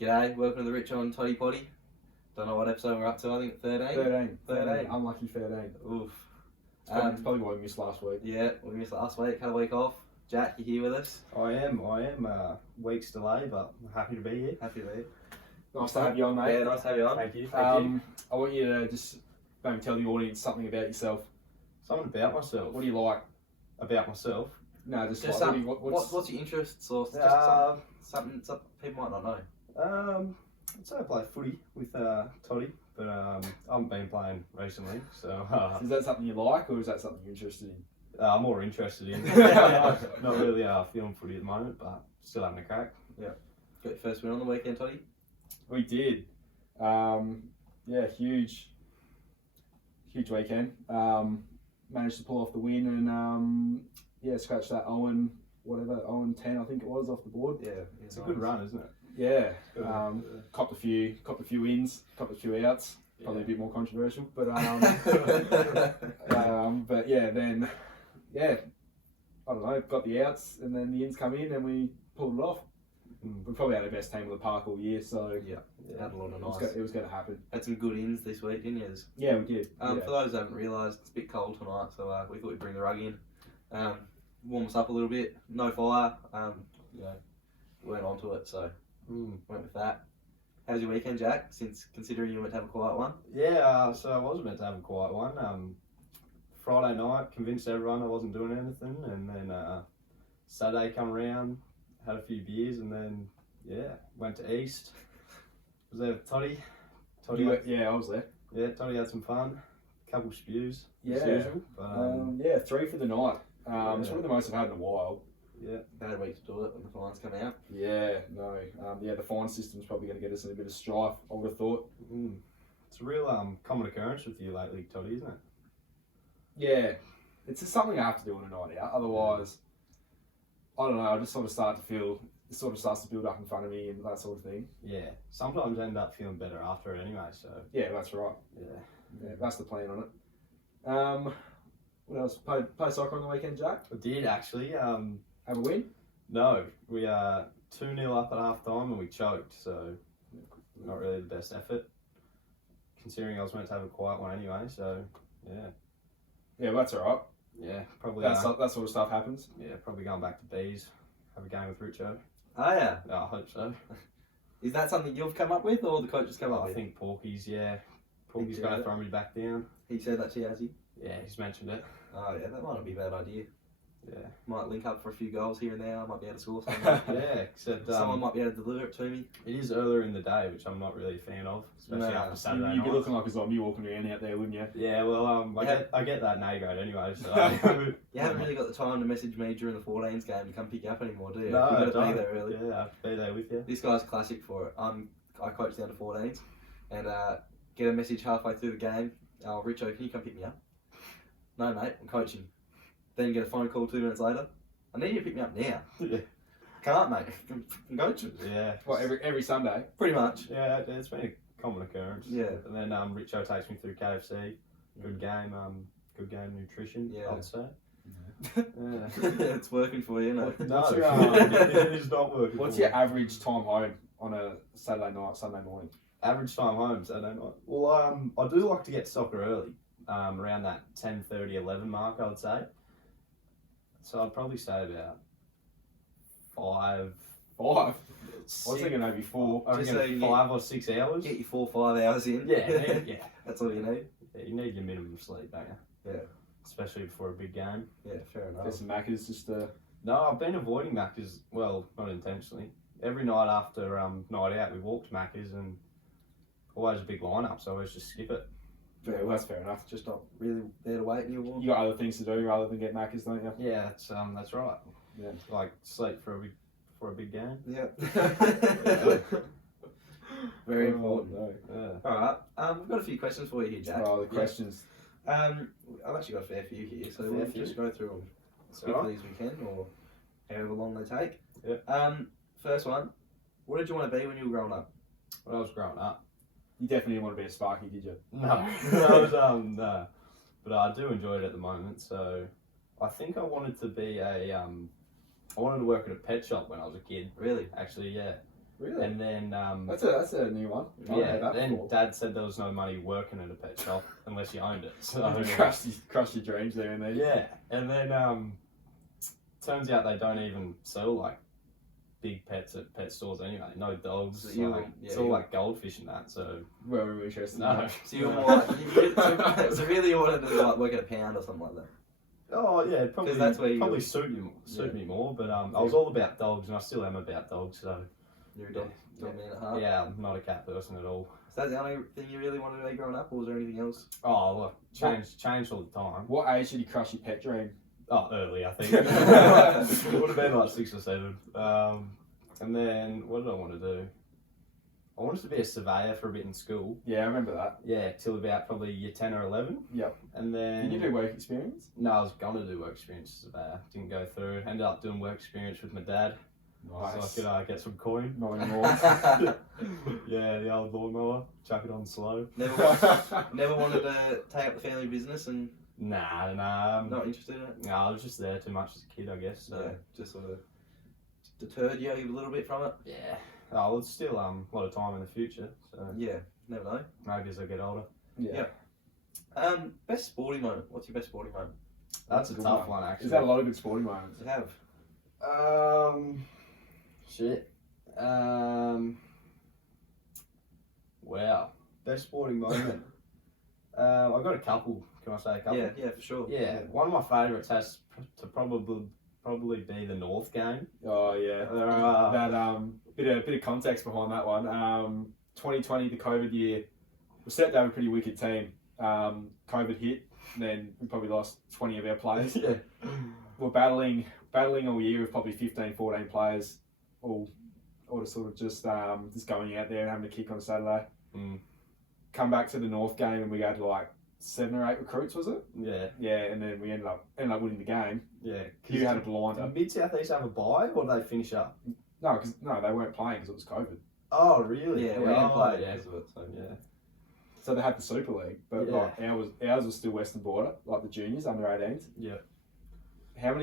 G'day, welcome to the Richo Toddy Poddy. Don't know what episode we're up to, I think 13? 13. Unlucky 13. Oof. It's probably what we missed last week. Yeah, we missed last week, had a week off. Jack, you here with us? I am. Week's delay, but I'm happy to be here. Happy to be here. Nice to have you on, mate. Yeah, nice to have you on. Thank you. I want you to just maybe tell the audience something about yourself. Something about myself. What do you like? About myself? No, just like, Something, what's what's your interests or just something people might not know? I'd say I play footy with Toddy, but I haven't been playing recently, so is that something you like, or is that something you're interested in? I'm more interested in. Not really feeling footy at the moment, but still having a crack. Yeah. Got your first win on the weekend, Toddy? We did. Yeah, huge weekend. Managed to pull off the win and scratch that 0-10 I think it was off the board. Yeah. It's a good run, isn't it? Yeah. Copped a few wins, copped a few outs. Probably a bit more controversial, but but yeah, then I don't know, got the outs and then the ins come in and we pulled it off. We probably had the best team of the park all year, so had a lot of nice. It was going to happen. Had some good ins this week, didn't you? Yeah, we did. For those who haven't realised, it's a bit cold tonight, so we thought we'd bring the rug in, warm us up a little bit. No fire, we went onto it, so went with that. How was your weekend, Jack? Since considering you went to have a quiet one. Yeah, so I was meant to have a quiet one. Friday night, convinced everyone I wasn't doing anything, and then Saturday come around, had a few beers, and then went to East. Was there with Toddy? I was there. Yeah, Toddy had some fun. Couple spews, as Yeah. usual. But, 3 for the night. It's probably the most I've had in a while. yeah. Bad week to do it when the fines come out. Yeah, no. The fine system's probably going to get us in a bit of strife, I would have thought. It's a real common occurrence with you lately, Toddy, isn't it? Yeah, it's just something I have to do on a night out. Otherwise, I don't know, I just sort of start to feel, it sort of starts to build up in front of me and that sort of thing. Yeah. Sometimes I end up feeling better after it anyway, so. Yeah, that's right. Yeah. Yeah, that's the plan on it. What else? Play soccer on the weekend, Jack? I did actually. Have a win? No, we 2-0 up at half time and we choked, so not really the best effort. Considering I was meant to have a quiet one anyway, so yeah. Yeah, well, that's alright. Yeah, probably. That sort of stuff happens. Yeah, probably going back to Bees, have a game with Richo. Oh yeah. Yeah, I hope so. Is that something you've come up with, or the coach has come up I with? think Porky's going to throw me back down. He said that to you, has he? Yeah, he's mentioned it. Oh yeah, that might not be a bad idea. Yeah. Might link up for a few goals here and there. I might be able to score something. Yeah, except Someone might be able to deliver it to me. it is earlier in the day, which I'm not really a fan of, especially after Saturday You'd be night. looking like a zombie walking around out there, wouldn't you? Yeah, well, I get that A grade anyway, so. You haven't really got the time to message me during the 14s game to come pick you up anymore, do you? No, You've I got to don't. be there early. Yeah, I have to be there with you. This guy's classic for it. I coach down to 14s and get a message halfway through the game. Oh, Richo, can you come pick me up? No, mate, I'm coaching. Then you get a phone call 2 minutes later. I need you to pick me up now. Yeah. Can't, mate. I'm coaching. Yeah. What, every Sunday? Pretty much. Yeah, it's been a common occurrence. Yeah. And then Richo takes me through KFC. Good game. Good game nutrition. Yeah. I'd say. Yeah. It's working for you, isn't it? No, What's it is not working. What's your average time home on a Saturday night, Sunday morning? average time home Saturday night? Well, I do like to get soccer early. Around that 10:30, 11 mark, I would say. So I'd probably say about 5. 5? I was thinking maybe 4. I Just reckon so 5 or 6 hours. Get your 4 or 5 hours in. Yeah. That's all you need. Yeah, you need your minimum sleep, don't you? Yeah. Especially before a big game. Yeah, fair enough. Get some Maccas just No, I've been avoiding Macca's, well, not intentionally. Every night after night out, we walked to Macca's and always a big lineup, so I always just skip it. Yeah, well, that's fair enough. Just not really there to wait in your walk. You got other things to do rather than get Maccas, don't you? Yeah, that's right. Yeah. Like sleep for a big game. Yeah. Very important. No. Yeah. Alright, we've got a few questions for you here, Jack. Oh, the questions. I've actually got a fair few here, so we'll just go through them as quickly as we can, or however long they take. Yeah. First one, what did you want to be when you were growing up? When I was growing up. You definitely didn't want to be a Sparky, did you? No, I was no, but I do enjoy it at the moment. So I think I wanted to be I wanted to work at a pet shop when I was a kid. Really? Actually, yeah. Really? And then That's a new one. I haven't heard that then before. Dad said there was no money working at a pet shop unless you owned it. So Crushed your dreams there and then. yeah, and then turns out they don't even sell like big pets at pet stores anyway. No dogs. So you like, were- it's all like goldfish and that. So Well, we were interested. no. So you were more like, so really you wanted to like work at a pound or something like that. Oh yeah, probably that's where you- probably suit me more. But I was all about dogs, and I still am about dogs. So You're a dog man at heart. yeah, I'm not a cat person at all. Is that the only thing you really wanted to be growing up, or was there anything else? Oh look, changed all the time. What age did you crush your pet dream? Oh, early I think. It would have been like 6 or 7. And then what did I want to do? I wanted to be a surveyor for a bit in school. Yeah, I remember that. Yeah, till about probably year 10 or 11. Yep. And then Did you do work experience? No, I was gonna do work experience as a surveyor. Didn't go through. Ended up doing work experience with my dad, so I could get some coin. Not anymore. Yeah, the old lawnmower. Chuck it on slow. Never wanted to take up the family business and Nah. not interested in it. No, I was just there too much as a kid, I guess. So. Yeah, just sort of deterred you a little bit from it. Yeah. Oh, well, it's still a lot of time in the future. So Yeah, never know. maybe as I get older. Yeah. Best sporting moment. What's your best sporting moment? That's a Good tough one, actually. Is that a lot of good sporting moments? You have. Shit. Wow. Best sporting moment. I've got a couple. Can I say a couple? Yeah, for sure. Yeah. One of my favourites has to probably be the North game. Oh yeah. That bit of context behind that one. 2020, the COVID year, we set down a pretty wicked team. COVID hit, and then we probably lost 20 of our players. Yeah. We're battling all year with probably 15, 14 players, all sort of just going out there and having a kick on Saturday. Mm. Come back to the North game and we had like 7 or 8 recruits, was it? Yeah. Yeah, and then we ended up winning the game. Yeah. You had a blinder. Did Mid-South East have a bye, or did they finish up? No, they weren't playing because it was COVID. Oh, really? Yeah, we didn't play yeah. because of it. So. Yeah. So they had the Super League, but Yeah. like ours was still Western Border, like the juniors under 18s. Yeah. How'd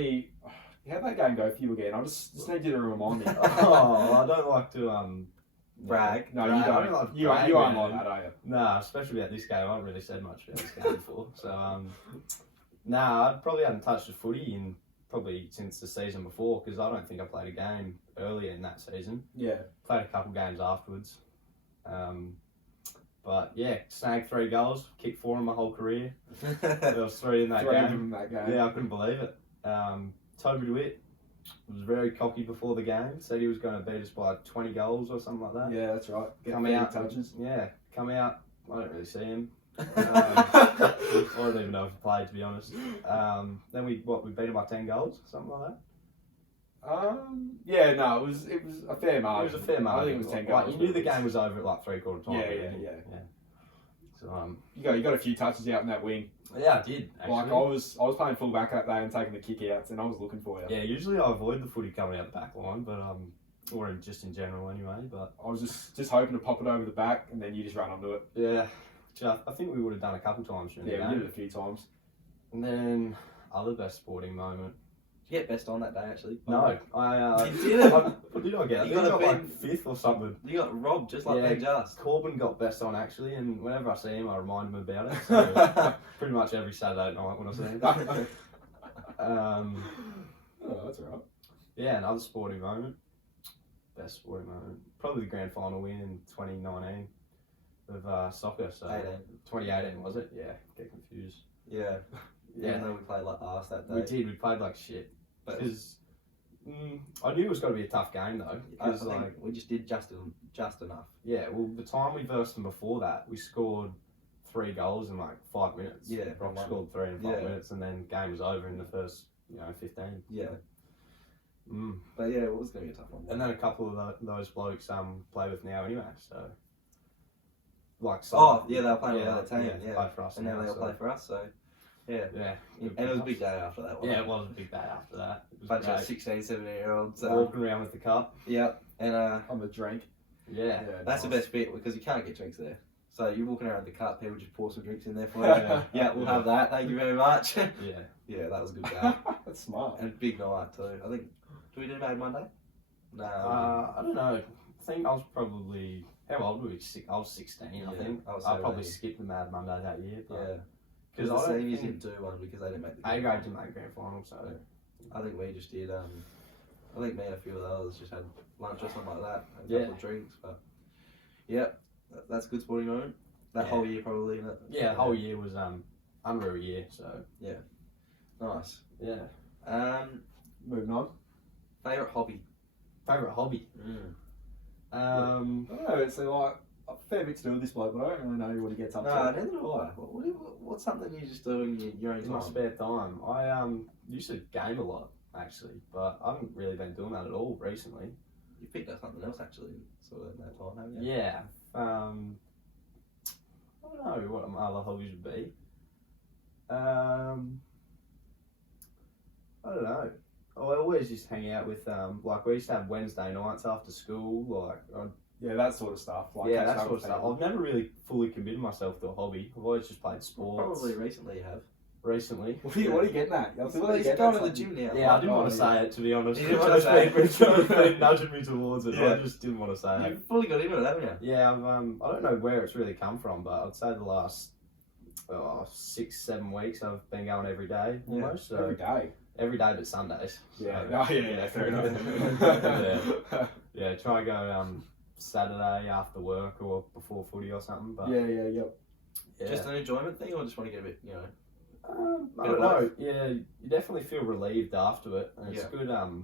that game go for you again? I just need you to remind me. Oh, I don't like to Brag. No, Brag. you I don't. like You brag, aren't man. like that, are you? Nah, especially about this game. I haven't really said much about this game before. So, I probably haven't touched a footy in probably since the season before, because I don't think I played a game earlier in that season. Yeah. Played a couple games afterwards. But yeah, snagged 3 goals, kicked 4 in my whole career. There was 3 in that 3 of game. them in that game. Yeah, I couldn't believe it. Toby DeWitt was very cocky before the game. Said he was going to beat us by 20 goals or something like that. Yeah, that's right. Come 30 out. touches. Yeah, come out. I don't really see him. I don't even know if he played, to be honest. Then we beat him by 10 goals, something like that. Yeah, no, it was a fair margin. It was a fair margin. I think it was 10 Like, goals. you knew the game was over at like 3/4 time. Yeah, really. yeah. So You got a few touches out in that wing. yeah, I did. Actually. Like I was playing full back that day and taking the kick outs, and I was looking for you. Yeah, usually I avoid the footy coming out the back line, but or just in general anyway. But I was just hoping to pop it over the back, and then you just run onto it. yeah, which I think we would have done a couple times during the Yeah, we game. did it a few times. And then other best sporting moment. Did you get best on that day actually? No, I You didn't? What did I get? I You think I got a got like bin. 5th or something. You got robbed just like Yeah. Ben Just. Corbin got best on actually, and whenever I see him, I remind him about it. So pretty much every Saturday night when I see him. Oh, that's alright. Yeah, another sporting moment. Best sporting moment. Probably the grand final win in 2019 of soccer. So 18. 2018 was it? Yeah, get confused. Yeah. Yeah. Even though we played like arse that day. We did. We played like shit. But Because I knew it was going to be a tough game though. I Because think like, we just did just enough. yeah, well, the time we versed them before that, we scored 3 goals in like 5 minutes. Yeah, Brock one. scored 3 in 5 Yeah. minutes, and then game was over in the first, 15. Yeah. Mm. But yeah, it was going to be a tough one. And then a couple of those blokes play with now anyway. So like, Oh, yeah, they were playing with the other team. Yeah. play for us And now they'll so, play for us, so yeah. Yeah, And it was a big day after that one. Yeah, it was a big day after that. It was Bunch of great. 16, 17-year-olds. Walking around with the cup. Yeah. And On the drink. Yeah. that's the nice. best bit because you can't get drinks there. So you're walking around with the cup, people just pour some drinks in there for you. Yeah. Yeah, we'll have that. Thank you very much. Yeah. Yeah, that was a good day. That's smart. And big night too. I think, do we do Mad Monday? No. I don't know. think I was probably, how old were we? I was 16, I Yeah, think. I was I probably 17. skipped the Mad Monday that year. Yeah. Because the I don't seniors think didn't do one because they didn't make the A grand grade final. didn't make grand final, so. I think we just did. I think me and a few of the others just had lunch or something like that, and a Yeah. couple of drinks. But yeah, that's a good sporting moment. That Yeah. whole year probably. Isn't it? Yeah, the whole year was under a year, so. Nice. Yeah. Moving on. Favorite hobby. Favourite hobby? I don't know, it's like a fair bit to do with this bloke, but I don't really know what he gets up No, to. neither do I. What's something you just do in your own In my time? spare time, I used to game a lot actually, but I haven't really been doing that at all recently. You picked up something else actually, sort of in that time, haven't you? Yeah. I don't know what my other hobbies would be. I don't know. I always just hang out with like we used to have Wednesday nights after school, like Yeah, that sort of stuff. Like yeah, catching that up sort of with stuff. people. I've never really fully committed myself to a hobby. I've always just played sports. Probably recently you have. Recently. What are you getting at? I was Well, like, he's yeah, going that's to the something- gym now. Yeah, I didn't Oh, want to yeah. say it, to be honest. You didn't want to say it. Richo's been nudging me towards it. Yeah. I just didn't want to say it. You've fully got into it, haven't you? Yeah, I don't know where it's really come from, but I'd say the last 6-7 weeks I've been going every day almost. So Every day. every day but Sundays. Yeah. So, Oh, yeah, fair enough. Yeah. Yeah, try to go Saturday after work or before footy or something. But yeah. yeah. Just an enjoyment thing, or just want to get a bit, you know? I Bit of don't know. Yeah, you definitely feel relieved after it, and it's Yeah. good.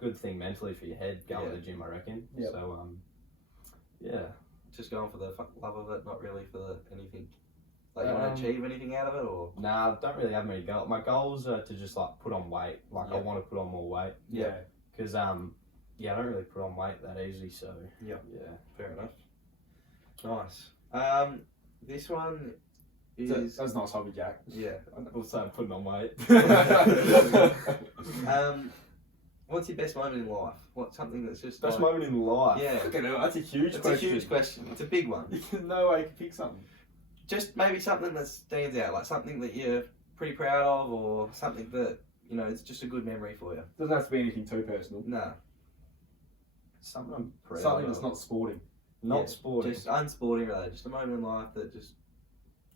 Good thing mentally for your head going to the gym, I reckon. Yep. So yeah. Just going for the love of it, not really for anything. Like, you want to achieve anything out of it, or? Nah, I don't really have many goals. My goals are to just like put on weight. Like I Yeah. want to put on more weight. Yeah. Because yeah, I don't really put on weight that easy. So Yeah. yeah. Fair enough. Nice. This one is That's a nice hobby, Jack. yeah. Also putting on weight. What's your best moment in life? What's something that's just Best like, moment in life. Yeah, Fucking hell, that's a huge it's question. a huge question. It's a big one. No way you can pick something. Just maybe something that stands out, like something that you're pretty proud of, or something that you know it's just a good memory for you. Doesn't have to be anything too personal. No, Something I'm proud Something of. that's not sporting. Not Yeah, sporting. just unsporting related. Just a moment in life that just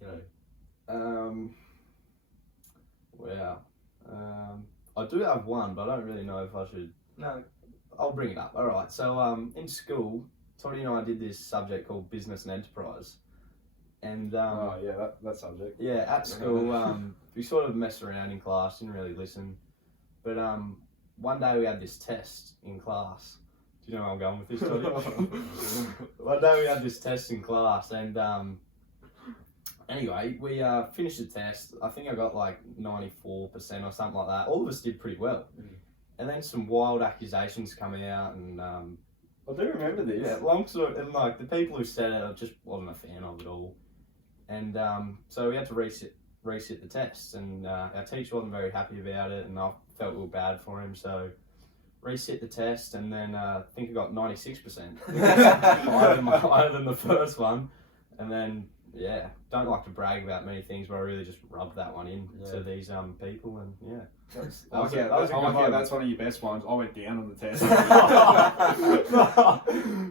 you know. Wow. I do have one, but I don't really know if I should. No. I'll bring it up. All right. So in school, Toddy and I did this subject called business and enterprise, and Oh yeah, that subject. yeah, at school we sort of messed around in class, didn't really listen, but one day we had this test in class. Do you know where I'm going with this, Toddy? One day we had this test in class, and anyway, we finished the test. I think I got like 94% or something like that. All of us did pretty well. And then some wild accusations come out, and I do remember this. yeah, long story, and like the people who said it, I just wasn't a fan of it all. And so we had to resit the tests, and our teacher wasn't very happy about it, and I felt real bad for him. So resit the test, and then I think I got 96%, higher than the first one. And then yeah, don't like to brag about many things, but I really just rubbed that one in to these people, and yeah. That was a good moment. That's one of your best ones. I went down on the test.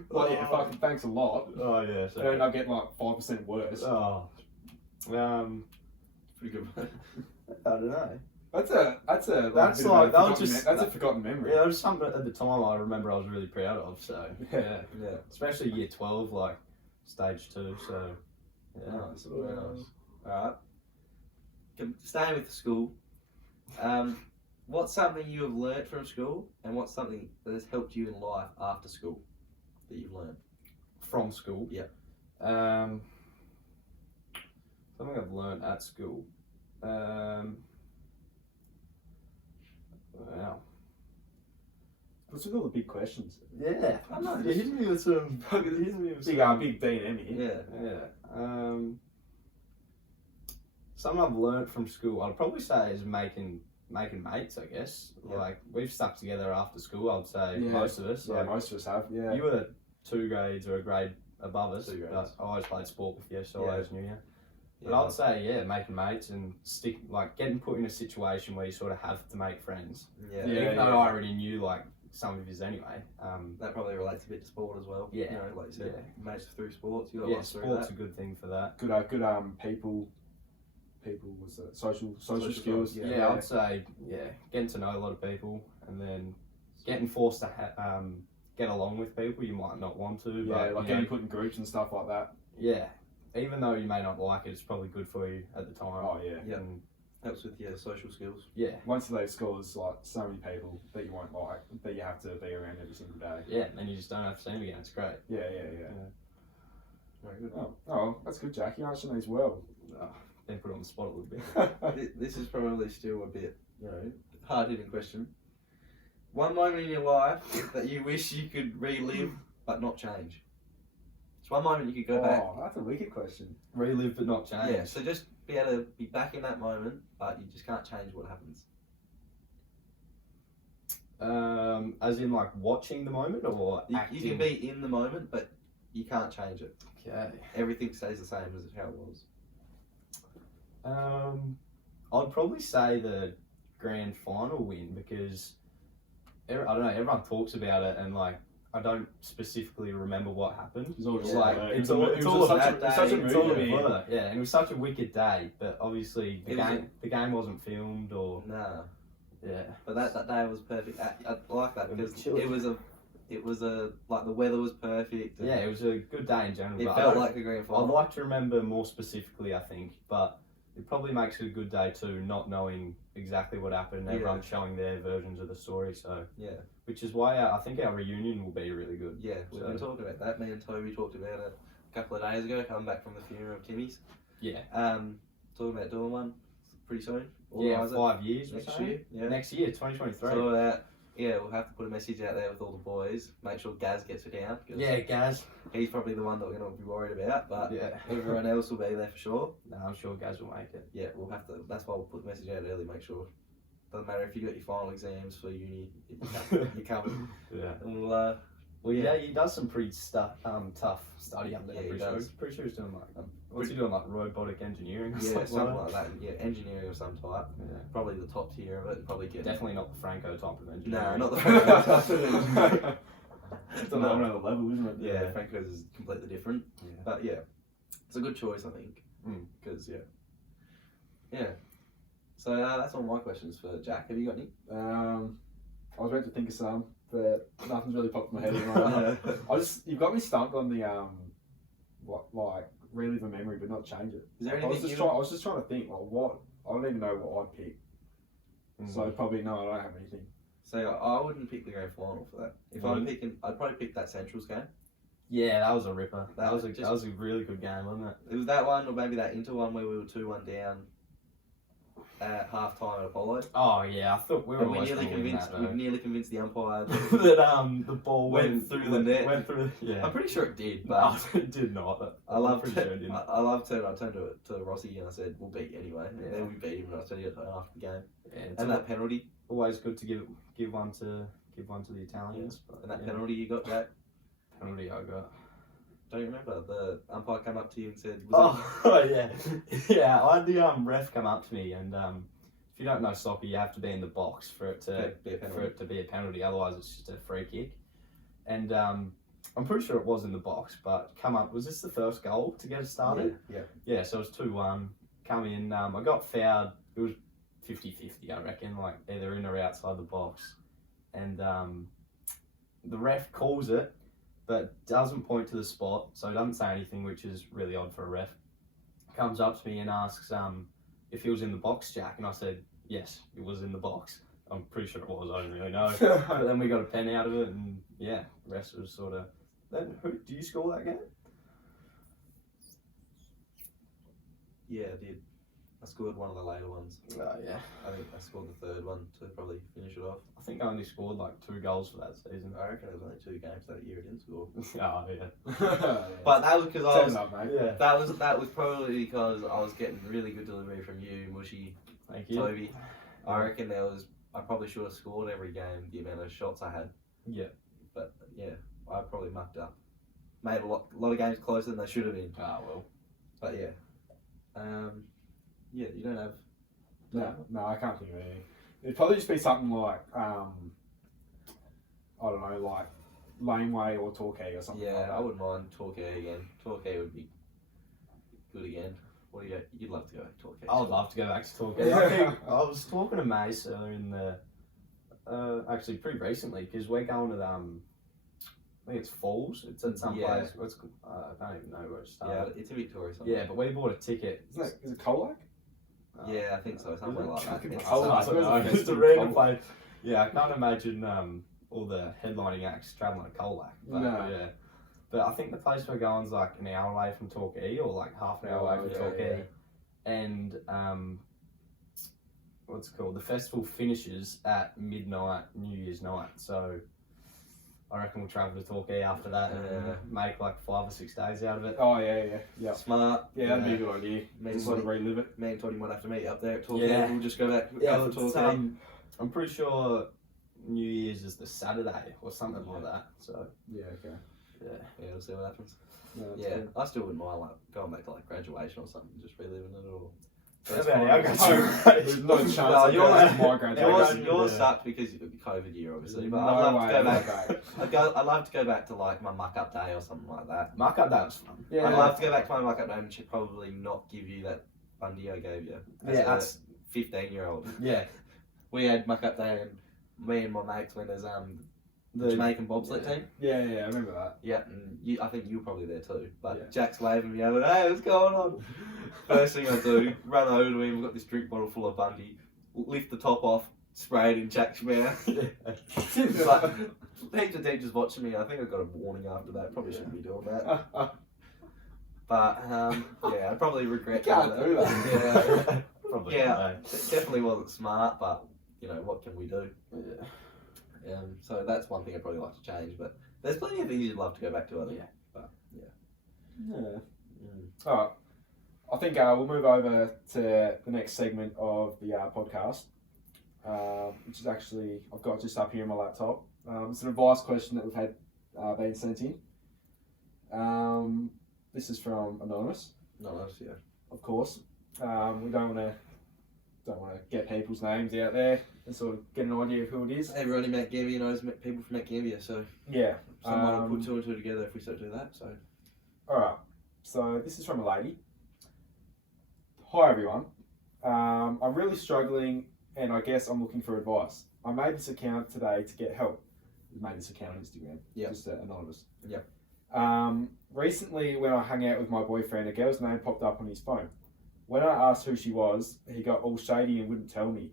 Well, yeah, fucking thanks a lot. Oh yeah, I ended up getting like 5% worse. oh, Pretty good. I don't know. That's a That's bit of like- a that was forgotten just- that's a forgotten memory. Yeah, it was something at the time I remember I was really proud of. So yeah, Yeah. especially year 12, like stage 2. So yeah, Nice. Very nice. Alright. Staying with the school. What's something you have learnt from school, and what's something that has helped you in life after school that you've learnt? from school. Yeah. Something I've learned at school. Wow. What's with all the big questions? Yeah, I know. You're hitting me with some. Big D&M here. Yeah. Yeah. Something I've learnt from school, I'd probably say, is making mates. I guess. Yeah. Like we've stuck together after school. I'd say Yeah. most of us. Yeah, Like, most of us have. Yeah. you were 2 grades or a grade above us. 2 But grades. I always played sport with you, so Yeah. I always knew you. But Yeah. I'd say, yeah, making mates and getting put in a situation where you sort of have to make friends. Yeah. Yeah. Even though I already knew like some of his anyway. That probably relates a bit to sport as well. Yeah. You know, like you said, Yeah. managed through sports. You got Yeah, lost through sport's that. a good thing for that. Good people was it social skills. skills, yeah. Yeah, I'd say getting to know a lot of people, and then getting forced to get along with people you might not want to. Yeah, but, like getting put in groups and stuff like that. Yeah, even though you may not like it, it's probably good for you at the time. Oh yeah. Yeah. And, Helps with your social skills. yeah, Once you leave school, there's like so many people that you won't like that you have to be around every single day. yeah, and you just don't have to see them again. It's great. Yeah. Very good. Oh, that's good, Jack. You answered these well. Then put it on the spot a little bit. This is probably still a bit, hard-hitting question. One moment in your life that you wish you could relive but not change. It's one moment you could go back. Oh, that's a wicked question. Relive but not change. Yeah, so just be able to be back in that moment, but you just can't change what happens. As in like watching the moment or acting? You can be in the moment, but you can't change it. Okay. Everything stays the same as how it was. I'd probably say the grand final win because I don't know. Everyone talks about it, and like I don't specifically remember what happened. It's all just like like it's it all was such that day, it's a it's all movie. a blur. Yeah, and it was such a wicked day. But obviously It was the game wasn't filmed or Nah, yeah. but that day was perfect. I like that It was because chilly. it was a like the weather was perfect. and Yeah, it was a good day in general. It but I felt don't- like the grand I'd final. like to remember more specifically, I think, but it probably makes it a good day too, not knowing exactly what happened. Yeah. Everyone showing their versions of the story, so Yeah, which is why I think our reunion will be really good. yeah. We've So- been talking about that. Me and Toby talked about it a couple of days ago, coming back from the funeral of Timmy's. Yeah, Talking about doing one pretty soon. yeah, Organise it 5 years we're next saying? year. Yeah. Next year, 2023. So we'll have to put a message out there with all the boys. Make sure Gaz gets it down. 'Cause yeah, Gaz. he's probably the one that we're going to be worried about, but Yeah, everyone else will be there for sure. no, I'm sure Gaz will make it. Yeah, we'll have to. That's why we'll put the message out early. Make sure. Doesn't matter if you got your final exams for uni. You're coming. Yeah. And we'll, Well, yeah, he does some pretty tough study up there. Yeah, he pretty sure. does. Pretty sure he's doing like what's he doing, like robotic engineering? Or yeah, something something like that. Yeah, engineering of some type. Yeah. Probably the top tier of it. Probably get. Definitely not the Franco type of engineering. Nah, not the It's on another level, isn't it? Yeah, Franco's is completely different. Yeah. But yeah, it's a good choice, I think. Mm. Because yeah. So that's all my questions for Jack. Have you got any? I was about to think of some, but nothing's really popped in my head right now. You've got me stumped on the like relive a memory but not change it. Is there I was anything just trying to think, what I don't even know what I'd pick. So probably no, I don't have anything. So I wouldn't pick the grand final for that. If I'm picking, I'd probably pick that Centrals game. Yeah, that was a ripper. That was That was a really good game, wasn't it? It was that one, or maybe that Inter one where we were 2-1 down at half time at Apollo. Oh yeah, I thought we were And we always nearly gonna win convinced that, though. we nearly convinced the umpire. that the ball Went through the net. Went through. Yeah. I'm pretty sure it did, No, but it did not. I loved pretty sure it it. didn't. I loved it. I turned to Rossi and I said, "We'll beat you anyway." And Yeah. then we beat him. And I said it after the game. Yeah, it's And that penalty, always good to give one to the Italians. But and that yeah, penalty you got, Jack. penalty I got. Don't you remember? The umpire came up to you and said, was Oh yeah, yeah. I had the ref come up to me, and if you don't know soccer, you have to be in the box for it to be a penalty. be a penalty. Otherwise, it's just a free kick. And I'm pretty sure it was in the box, but come up. Was this the first goal to get us started? Yeah. Yeah. So it was 2-1. Come in. I got fouled. It was 50-50, I reckon, like either in or outside the box. And the ref calls it, but doesn't point to the spot, so he doesn't say anything, which is really odd for a ref. Comes up to me and asks if he was in the box, Jack, and I said, yes, it was in the box. I'm pretty sure it was, I don't really know. But then we got a pen out of it, and yeah, the rest was sort of... Then, do you score that game? Yeah, I did. I scored one of the later ones. Oh, yeah. I think I scored the third one to probably finish it off. I think I only scored like 2 goals for that season. I reckon it was only 2 games that year I didn't score. Oh, yeah. But that was because I Fair was. enough, mate. Yeah. That was probably because I was getting really good delivery from you, Mushy, Thank you. Toby. I reckon I probably should have scored every game the amount of shots I had. Yeah. But yeah, I probably mucked up. Made a lot of games closer than they should have been. Ah, well. But yeah. Yeah, you don't have. No, I can't think of anything. It'd probably just be something like, I don't know, like laneway or Torquay or something. Yeah, like that. I wouldn't mind Torquay again. Torquay would be good again. What do you'd love to go back to Torquay? I would love to go back to Torquay. I think I was talking to Mace earlier in the, actually pretty recently, because we're going to I think it's Falls. It's at some place. What's I don't even know where it Yeah, started. it's in Victoria somewhere. Yeah, but we bought a ticket. Is it Colac? Yeah, I think so. Something like that. Fucking It's cold. I don't know. It's a random place. Yeah, I can't imagine all the headlining acts travelling to Colac. But, No. Yeah. But I think the place we're going is like an hour away from Torquay, or like half an hour away from Yeah, Torquay. And what's it called? The festival finishes at midnight, New Year's night. So I reckon we'll travel to Torquay after that and make like 5 or 6 days out of it. Oh yeah. Smart. Yeah, that'd be a good idea. Me Just sort of relive it. and Toddy might have to meet you up there at Torquay. Yeah. We'll just go back. Yeah, go it's, to Torquay. I'm pretty sure New Year's is the Saturday or something like that. So Yeah, okay. yeah. Yeah, we'll see what happens. No, that's Yeah, good. I still wouldn't mind like going back to like graduation or something, just reliving it all. How That's about fine. our There's graduation? no chance No, I'd go back to my Yours, graduation. yours Yeah. sucked because of the COVID year, obviously. But No I'd love to way, go no back. way. I'd love to go back to like my muck up day or something like that. Mark up, that was fun. Yeah. I'd love to go back to my muck up day and she'd probably not give you that Bundy I gave you. As Yeah, a that's 15-year-old. yeah. We had muck up day and me and my mates went as the The Jamaican bobsled team. Yeah, I remember that. Yeah, and I think you were probably there too. But Yeah. Jack's waving me over, hey, what's going on? First thing I do, run over to him, we've got this drink bottle full of Bundy, lift the top off, spray it in Jack's mouth. It's like, heaps of teachers watching me. I think I got a warning after that. Probably shouldn't be doing that. But yeah, I probably regret You can't do that. Yeah, Probably. yeah, it definitely wasn't smart, but you know, what can we do? Yeah. So that's one thing I'd probably like to change, but there's plenty of things you'd love to go back to, I think. Yeah. Mm. Alright. I think we'll move over to the next segment of the podcast, which is actually, I've got just up here on my laptop. It's an advice question that we've had been sent in. This is from Anonymous, No, that's, yeah. of course. We don't want to get people's names out there and sort of get an idea of who it is. Everyone in Mount Gambier knows people from Mount Gambier, so Yeah. someone will put two and two together if we sort of do that. So Alright, so this is from a lady. Hi everyone. I'm really struggling and I guess I'm looking for advice. I made this account today to get help. I made this account on Instagram. Yep. Just anonymous. Yep. Recently when I hung out with my boyfriend, a girl's name popped up on his phone. When I asked who she was, he got all shady and wouldn't tell me.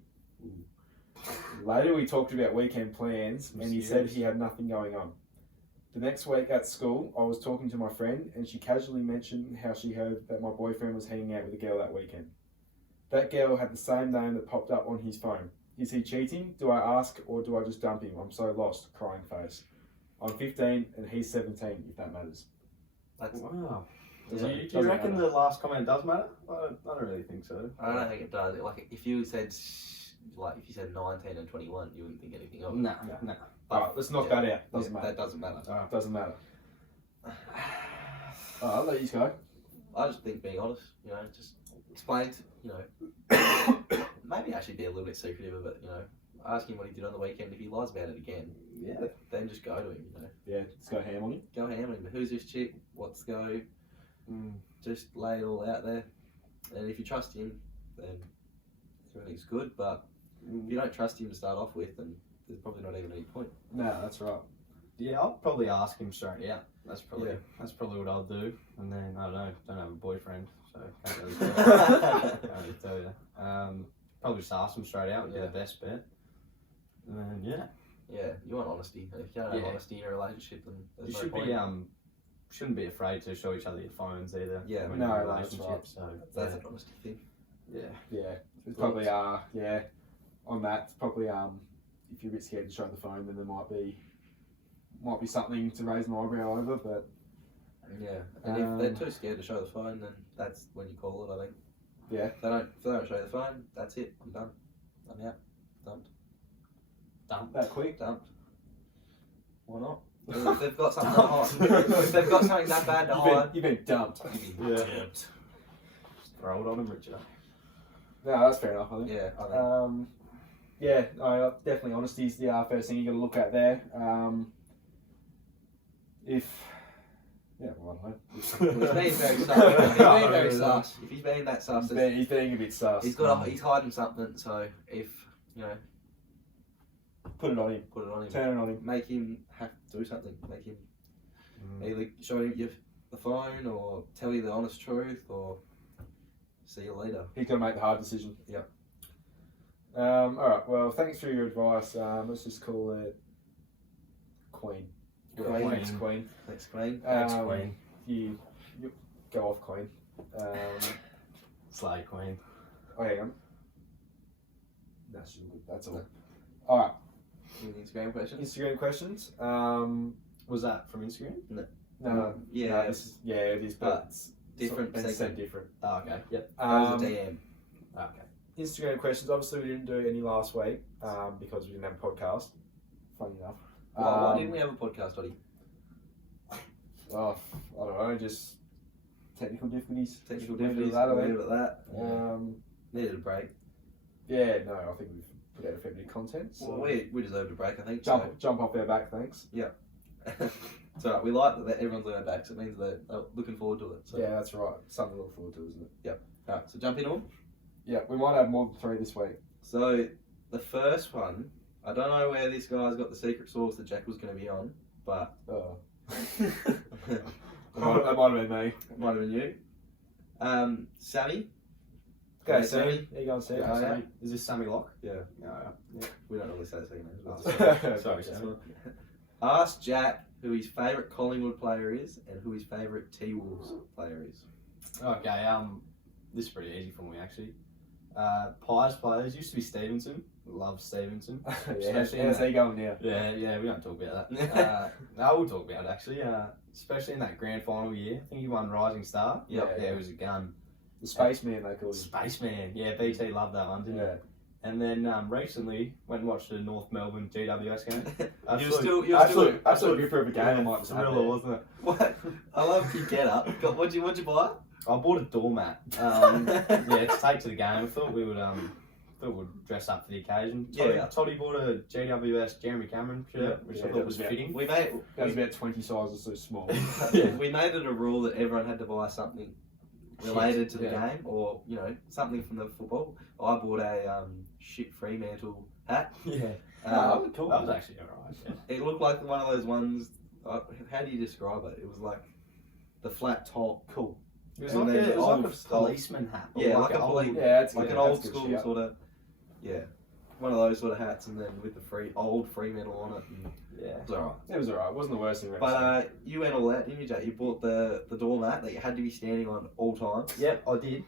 Later we talked about weekend plans and he said he had nothing going on. The next week at school, I was talking to my friend and she casually mentioned how she heard that my boyfriend was hanging out with a girl that weekend. That girl had the same name that popped up on his phone. Is he cheating? Do I ask or do I just dump him? I'm so lost, crying face. I'm 15 and he's 17, if that matters. that's, Wow. Yeah, Do you doesn't reckon matter. the last comment does matter? I don't really think so. I don't think it does. Like if you said 19 and 21, you wouldn't think anything of it. Nah. Alright, let's knock that out. Doesn't matter. That doesn't matter. Doesn't matter. Alright, I'll let you go. I just think being honest, just explain to, maybe actually be a little bit secretive of it, ask him what he did on the weekend. If he lies about it again, Yeah. then just go to him, Yeah, let's go ham on him. Go ham on him. Who's this chick? What's the go? Just lay it all out there. And if you trust him, then everything's good. But if you don't trust him to start off with, then there's probably not even any point. No, that's right. Yeah, I'll probably ask him straight out. That's probably Yeah. what I'll do. And then I don't have a boyfriend, so can't really tell you. Probably just ask him straight out would be the best bet. And then Yeah, you want honesty. And if you don't have Yeah. honesty in a relationship, then there's you no should point. be shouldn't be afraid to show each other your phones either. Yeah. when No, you're in a that's relationship. right. So That's an honesty thing. yeah. Yeah, it's probably on that. It's probably if you're a bit scared to show the phone, then there might be something to raise an eyebrow over. But Yeah, and if they're too scared to show the phone, then that's when you call it. I think. Yeah. If they don't show the phone, that's it. I'm done. I'm out. Dumped. that quick. Dumped. Why not? If they've got something to hide, if they've got something that bad to hide, You've been dumped. Yeah. Throw it on him, Richard. No, that's fair enough. I think. Yeah, I think. yeah, definitely honesty is the first thing you got to look at there. If I don't know. He's being very sus. He's being very sus. If he's being that sus, He's being a bit sus. he's hiding something. So if put it on him. put it on him, Turn it on him. make him have to do something. Make him either show you the phone or tell you the honest truth or see you later. He's got to make the hard decision. Yep. All right. Well, thanks for your advice. Let's just call it Queen. Queen. Thanks, Queen. Thanks, Queen. Thanks, Queen. You go off, Queen. Slay Queen. Oh, hang on. That's all. All right. Instagram questions. Instagram questions. Was that from Instagram? No. Yeah. No, it is, but it's Different. It's segment. different. Oh, okay. Yep. That was a DM. Okay. Instagram questions. Obviously, we didn't do any last week because we didn't have a podcast. Funny enough. Why didn't we have a podcast, Toddy? Oh, I don't know. Just technical difficulties. Technical Leave it at difficulties. that, I Leave think. it at that. Yeah. Needed a break. Yeah, no, I think we've put out a fair bit of content. So Well, we deserved a break, I think. jump off our back, thanks. It's alright. We like that everyone's on our backs. It means they're looking forward to it. So. Yeah, that's right. Something to look forward to, isn't it? Alright, so jump in on. Yeah, we might have more than 3 this week. So the first one, I don't know where this guy's got the secret sauce that Jack was going to be on, but Oh. it That might have been me. might have been you. Sammy. Okay, Hey, Sammy. There you go, Sammy. Yeah, Sammy. Is this Sammy Lock? Yeah. No. We don't really say the second names. Oh, But sorry, That's Sammy. fine. Ask Jack who his favourite Collingwood player is and who his favourite T-Wolves player is. Okay. This is pretty easy for me actually. Pies players used to be Stevenson. Love Stevenson. Yeah, how's he going now? Yeah, we don't talk about that. No, we'll talk about it actually. Especially in that grand final year. I think he won Rising Star. Yep. Yeah, it was a gun. The Spaceman, they called him. Spaceman. Yeah, BT loved that one, didn't Yeah. And then recently went and watched the North Melbourne GWS game. Absolute ripper of a game, I might just add thriller, there. wasn't it? What? I love your get up. What'd you buy? I bought a doormat. To take to the game. I thought we would dress up for the occasion. Toddy bought a GWS Jeremy Cameron shirt, which I thought was fitting. We made That was about 20 sizes too small. we made it a rule that everyone had to buy something related to the game, or something from the football. I bought a shit Fremantle hat. Yeah. Cool. That was actually alright. Yeah. It looked like one of those ones. How do you describe it? It was like the flat top. Cool. It was And like then a old policeman hat. or Yeah, like a old- police. Yeah, that's Like good. an old That's good school shout. sort of. Yeah. One of those sort of hats, and then with the old Fremantle on it. And Yeah. it was alright. It was alright. It wasn't the worst thing we've ever But you went all out, didn't you, Jay? You bought the doormat that you had to be standing on all times. Yep, I did.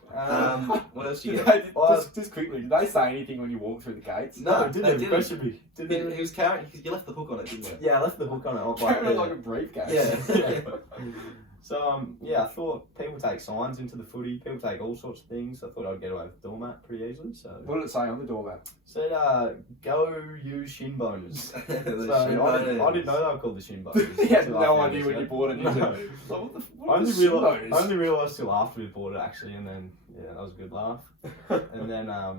What else did you seen. get? Just quickly, did they say anything when you walked through the gates? No, didn't they even didn't. question me. Didn't He was carrying because you left the hook on it, didn't you? Yeah, I left the hook on it. I Carrying it yeah. like a briefcase. Yeah. So I thought people take signs into the footy. People take all sorts of things. I thought I'd get away with doormat pretty easily. So What did it say on the doormat? said, go use shin boners. The So shin I didn't boners. know they were called the shin boners. He had Until no after idea when you it. bought it. No. Like, what the I what only are the realised shin boners? realised till after we bought it actually, and then that was a good laugh. And then I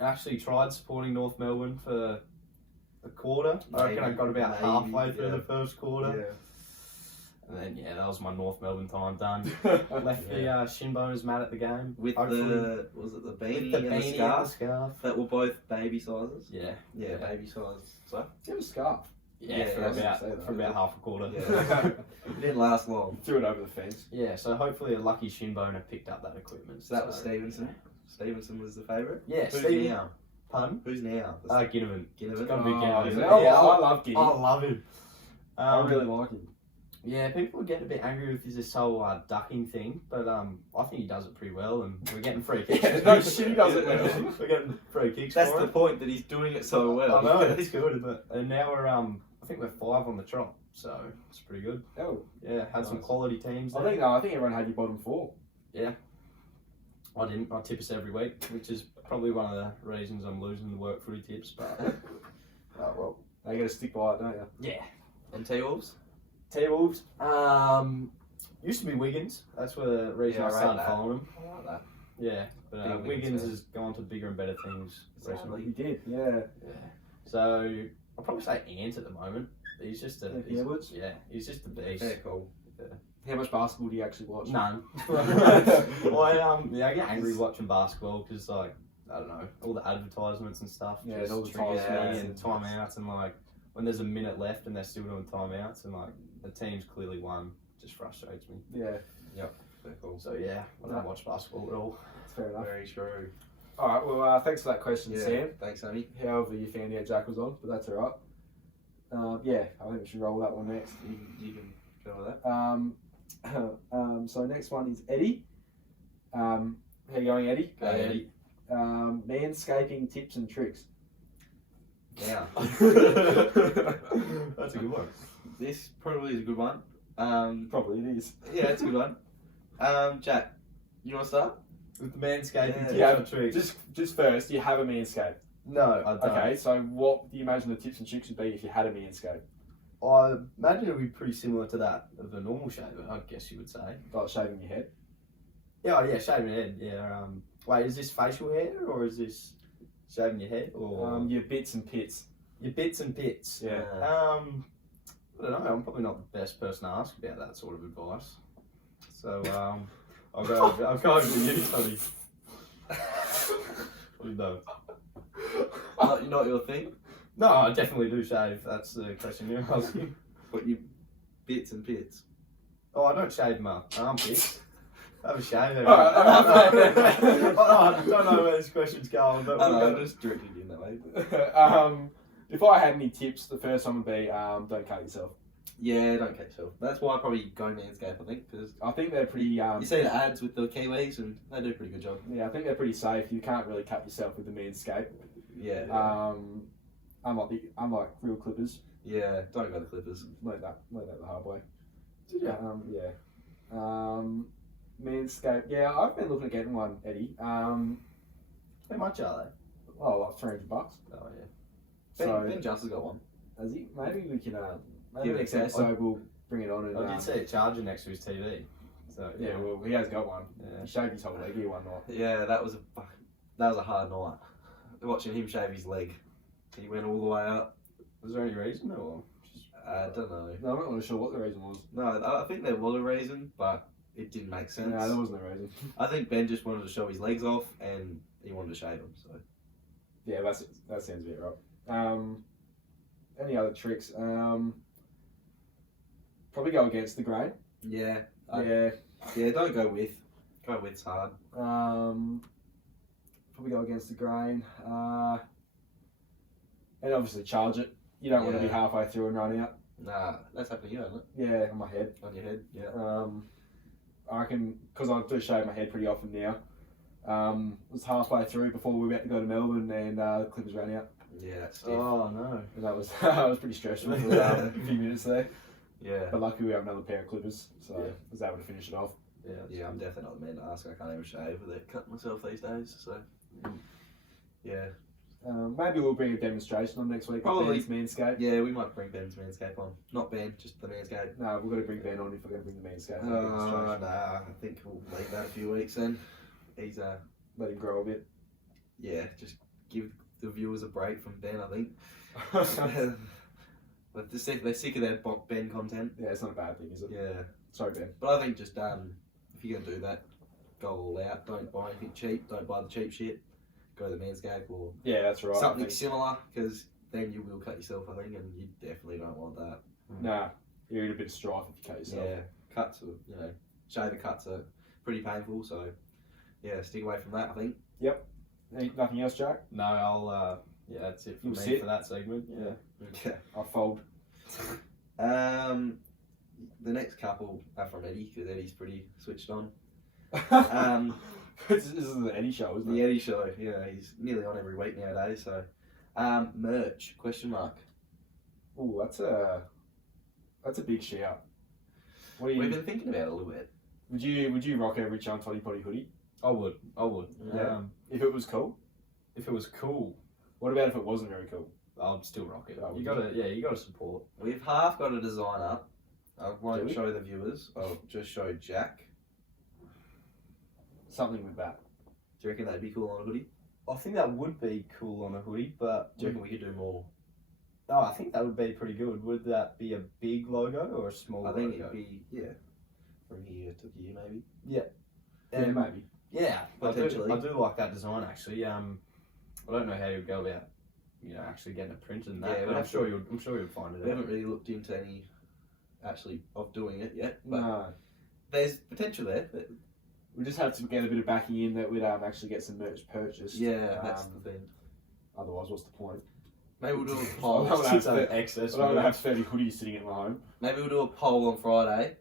actually tried supporting North Melbourne for a quarter. I reckon I got about Maybe, halfway through yeah. the first quarter. Yeah. And then that was my North Melbourne time done. Left the shin boners mat at the game. With Hopefully- the beanie, with the and beanie the and scarf the scarf. that were both baby sizes. Yeah. Yeah, baby size. So Do you have a scarf? Yeah, Yeah, for I was gonna say about that. for about half a quarter. Yeah. it didn't last long. Threw it over the fence. Yeah, so hopefully a lucky shin boner picked up that equipment. So that was Stevenson. Stevenson was the favourite. Yeah, Who's Steven. now? Pardon? Who's now? Ginnivan. Ginnivan. It's gotta be Ginnivan. Oh, Yeah, I love Giddy. I love him. I really like him. Yeah, people are getting a bit angry with this whole ducking thing, but I think he does it pretty well, and we're getting free kicks. Yeah, no shit, he does it well. We're getting free kicks That's for the it. point, that he's doing it so well. I know, it's good, isn't it? And now we're I think we're 5 on the trot, so it's pretty good. Oh, Yeah, had some Nice. quality teams I there. think everyone had your bottom 4. I didn't. I tip us every week, which is probably one of the reasons I'm losing the work footy tips, but oh well. They got to stick by it, don't you? Yeah. And T-Wolves? T-Wolves. Used to be Wiggins. That's where the reason Yeah, I I started rate that. following them. I like that. Yeah, but Big Wiggins Wiggins fan. has gone to bigger and better things recently. He did, yeah. Yeah. So I'll probably say Ant at the moment. He's just a Anthony Edwards? he's just a beast. Yeah, cool. How much basketball do you actually watch? None. I get angry watching basketball because like I don't know all the advertisements and stuff. Yeah, just and all the trigger timeouts me and- and timeouts and like when there's a minute left and they're still doing timeouts and like the team's clearly won, just frustrates me. Yeah, Very cool. So yeah, I don't watch basketball at all. that's fair enough. Very true. All right, well, thanks for that question, Yeah. Sam. Thanks, Sammy. However you found out Jack was on, but that's all right. Yeah, I think we should roll that one next. You can go with that. So next one is Eddie. How you going, Eddie? Go, Eddie. Manscaping tips and tricks. Now, That's a good one. this probably is a good one. Probably it is. Yeah, it's a good one. Jack, you want to start? With the Manscaping tips Yeah, and tricks. Just first, you have a Manscape. No, I don't. Okay, so what do you imagine the tips and tricks would be if you had a Manscape? I imagine it would be pretty similar to that of a normal shaver, I guess you would say. Like shaving your head? Yeah, shaving your head. Yeah. Wait, is this facial hair or is this shaving your head or Your bits and pits. your bits and pits? Yeah. I don't know. I'm probably not the best person to ask about that sort of advice. So I'll go over to you, Toddy. What do you know? Not your thing, No, I definitely do shave. That's the question you're asking. but you bits and pits. Oh, I don't shave my armpits. I have a shave. I don't know where this question's going, but I we'll know, go. I just directed you in that way. If I had any tips, the first one would be don't cut yourself. Yeah, don't catch yourself. That's why I probably go Manscaped, I think, because I think they're pretty. you see the ads with the Kiwis and they do a pretty good job. Yeah, I think they're pretty safe. You can't really cut yourself with the Manscaped. Yeah. Unlike real clippers. Yeah, don't go to Clippers. Learned that the hard way. Did you? Yeah. Manscaped. Yeah, I've been looking at getting one, Eddie. How much are they? Oh, like $300. Oh yeah. Ben Just has got one. Has he? Maybe we can. Give Maybe it next a go. episode we'll bring it on and. I did see a charger next to his TV. So Yeah, well, he has got one. Yeah. He shaved his whole leg here one night. Yeah, that was a hard night. Watching him shave his leg. He went all the way up. Was there any reason or? I don't know. No, I'm not really sure what the reason was. No, I think there was a reason, but it didn't make sense. No, there wasn't a reason. I think Ben just wanted to show his legs off and he wanted to shave them. So Yeah, that sounds a bit right. Any other tricks? Probably go against the grain. yeah, Yeah. yeah. Don't go with. Go with's hard. Probably go against the grain. And obviously charge it. You don't want to be Yeah. halfway through and run out. Nah, that's happening to you, isn't it? Yeah, on my head. On your head. Yeah. I reckon, because I do shave my head pretty often now. It was halfway through before we were about to go to Melbourne and the clippers ran out. Yeah, that's stiff. Oh no. And that was that was pretty stressful for a few minutes there. Yeah. But luckily we have another pair of clippers, so Yeah. I was able to finish it off. Yeah. Yeah, I'm definitely not the man to ask. I can't even shave with it. Cut myself these days. So yeah. Maybe we'll bring a demonstration on next week. Probably. With Ben's Manscaped. Yeah, we might bring Ben's Manscaped on. Not Ben, just the Manscaped. No, we've got to bring Ben on if we're going to bring the Manscaped. Nah, I think we'll leave that a few weeks then. He's Let him grow a bit. yeah, just give the viewers a break from Ben, I think. But they're sick of that Ben content. Yeah, it's not a bad thing, is it? Yeah. Sorry, Ben. But I think just if you're gonna do that, go all out. Don't buy anything cheap. Don't buy the cheap shit. Go to the Manscaped or Yeah, that's right. something similar, because then you will cut yourself, I think, and you definitely don't want that. Nah, you're in a bit of strife if you cut yourself. Yeah, cuts are, shaver cuts are pretty painful, so yeah, stick away from that, I think. Nothing else, Jack? No, I'll. Yeah, that's it for You'll me sit? for that segment. Yeah. Yeah. I'll fold. The next couple are from Eddie, because Eddie's pretty switched on. This is the Eddie show, isn't The it? Eddie show, yeah, he's nearly on every week nowadays, so. Merch, question mark. Oh, that's a big shout. What do We've you been thinking about it a little bit. would you rock a Richo Toddy Poddy hoodie I would. Yeah. if it was cool? If it was cool, What about if it wasn't very cool? I'd still rock it. Oh, You gotta, you gotta support. We've half got a design up. I Do won't we? show the viewers, I'll just show Jack. Something with that. you reckon that'd be cool on a hoodie? I think that would be cool on a hoodie, but Do you reckon we could do more? no, I think that would be pretty good. Would that be a big logo or a small I logo? think it'd be, from here to here maybe. Yeah, And maybe. yeah, Potentially. I do like that design actually. I don't know how you'd go about, actually getting it printed and that. Yeah, but we'd I'm have sure to- you'd find it We out. haven't really looked into any actually of doing it yet, but No. there's potential there. But We just have to get a bit of backing in that we'd actually get some merch purchased. yeah, that's Um, the thing. Otherwise, what's the point? Maybe we'll do a Oh, poll. that would have Some to- excess. I don't want to merch. have 30 hoodies sitting at my home. Maybe we'll do a poll on Friday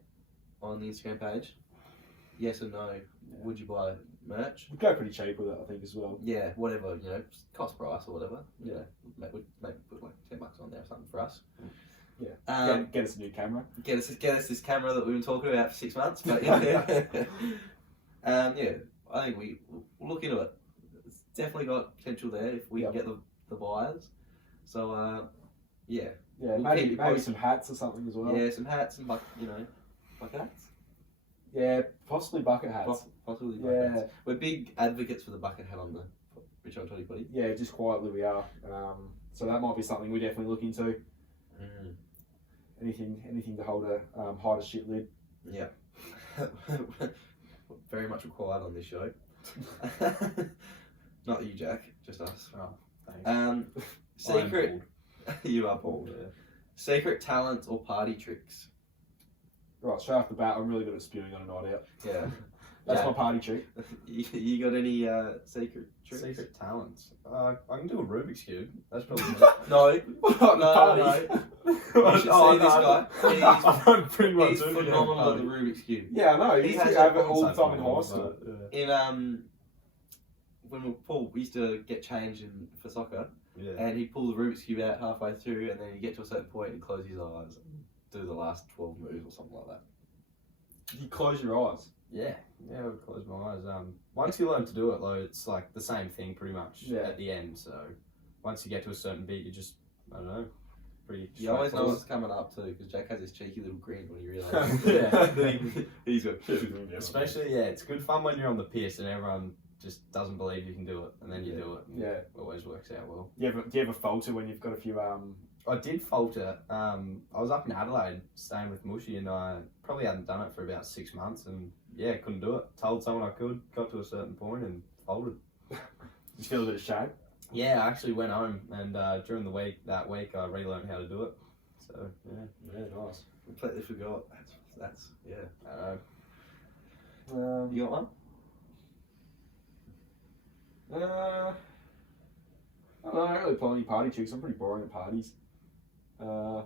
on the Instagram page. Yes or no? Would you buy merch? We'd go pretty cheap with it, I think, as well. Yeah, whatever, cost price or whatever. Maybe put like $10 on there or something for us. Yeah. Get us a new camera. Get us this camera that we've been talking about for 6 months. But yeah, I think we'll look into it. It's definitely got potential there if we can get the buyers. So Yeah, We'll maybe keep- maybe some hats or something as well. yeah, some hats and bucket hats. Yeah, possibly bucket hats. Possibly bucket Yeah, hats. We're big advocates for the bucket hat on the Richo Toddy Poddy. yeah, just quietly we are. So that might be something we definitely look into. Anything to hold hide a shit lid. Yeah. Very much required on this show. Not you, Jack, just us. Oh, thanks. Um, secret. You are bald. Yeah. Secret talents or party tricks. Right, straight off the bat, I'm really good at spewing on a night out. Yeah. That's Yeah. my party trick. You got any secret tricks? Secret talents. I can do a Rubik's cube. That's probably No. What, No, party? You should see this guy. I'm pretty much He's doing it. phenomenal at the Rubik's Cube. Yeah, I know. He He used has to a have it all the Something time in high wrong, school. but, In when Paul used to get changed for soccer, yeah. and he'd pull the Rubik's Cube out halfway through, and then he'd get to a certain point and close his eyes and do the last 12 moves or something like that. You close your eyes. Yeah, I would close my eyes. Once you learn to do it, though, it's like the same thing pretty much at the end. So once you get to a certain beat, you just, I don't know, pretty. You always know straightforward. what's coming up too, because Jack has this cheeky little grin when he realises. Yeah. He's got. Especially, it's good fun when you're on the piss and everyone just doesn't believe you can do it, and then you do it. And Yeah. it always works out well. Do you ever falter when you've got a few I did falter. I was up in Adelaide staying with Mushy, and I probably hadn't done it for about 6 months, and couldn't do it. Told someone I could, got to a certain point, and folded. Did you feel a bit of shame? Yeah, I actually went home, and during that week, I relearned how to do it. So Yeah, nice. Completely forgot. That's yeah. Um, You got one? I don't really play any party tricks. I'm pretty boring at parties. You're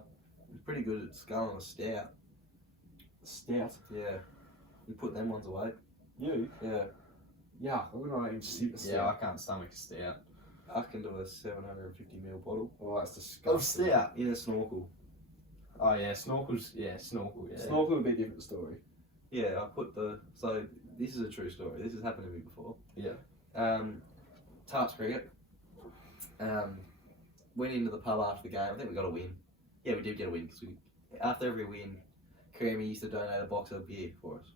pretty good at sculling a stout. Stout. Yeah. You put them ones away. You? Yeah. Yeah, I wouldn't even sip a yeah, stout. I can't stomach a stout. I can do a 750ml bottle Oh, that's disgusting. stout. in a snorkel. Oh yeah, snorkels. Yeah, snorkel. Yeah. Snorkel would be a different story. Yeah, I put so this is a true story. This has happened to me before. Yeah. Tarps cricket. Went into the pub after the game. I think we got a win. Yeah, we did get a win because after every win, Creamy used to donate a box of beer for us.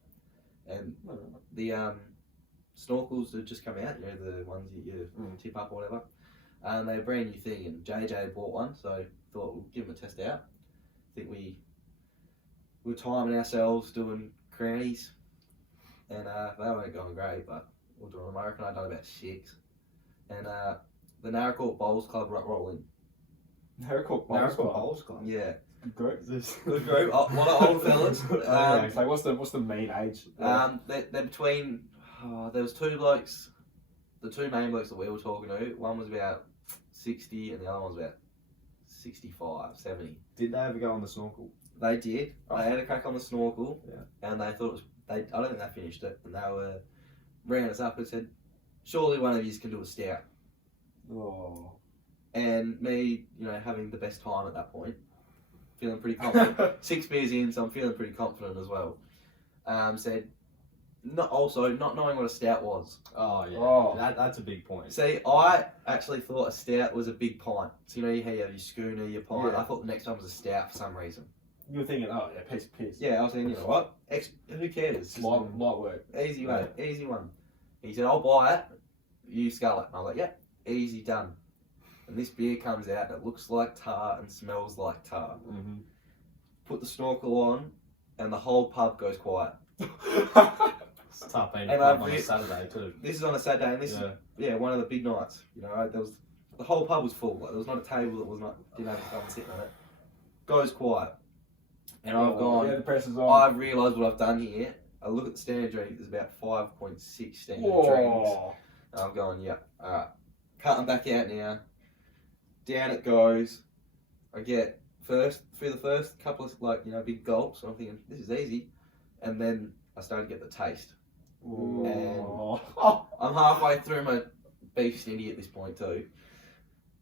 And the snorkels had just come out. You know, the ones that you tip up or whatever. And they're a brand new thing. And JJ bought one, so thought we'll give them a test out. I think we were timing ourselves doing crownies, and they weren't going great, but we're doing them. I reckon I'd done about 6. And the Narracourt Bowls Club rolling. Narracourt Bowls Club. Yeah. Good. Good group. A lot of old fellas. So what's the mean age? They're between. There was 2 blokes. The 2 main blokes that we were talking to. One was about 60, and the other one was about 65, 70. Did they ever go on the snorkel? They did. They had a crack on the snorkel, Yeah. and they thought it was. I don't think they finished it, and they were ran us up and said, "Surely one of you can do a stout." Oh. And me, having the best time at that point, feeling pretty confident. 6 beers in, so I'm feeling pretty confident as well. Said, not knowing what a stout was. Oh yeah. Oh. That's a big point. See, I actually thought a stout was a big pint. So how you have your schooner, your pint. Yeah. I thought the next one was a stout for some reason. You were thinking, oh yeah, piece of piss. Yeah, I was thinking, you know what? Who cares? Just Light work. easy one. He said, I'll buy it. you scull it. And I was like, yep, easy done. And this beer comes out and it looks like tar and smells like tar. Mm-hmm. Put the snorkel on and the whole pub goes quiet. It's tough being And a pub I've on a re- Saturday too. This is on a Saturday and this is one of the big nights. You know, the whole pub was full. Like, there was not a table that was not didn't have someone sitting on it. Goes quiet. And I've gone, Yeah, the pressure's on. I've realised what I've done here. I look at the standard drink, there's about 5.6 standard drinks. And I'm going, yeah, alright. Cutting back out now. Down it goes. I get through the first couple of big gulps, I'm thinking, this is easy. And then I started to get the taste. Ooh. I'm halfway through my beef snitty at this point too.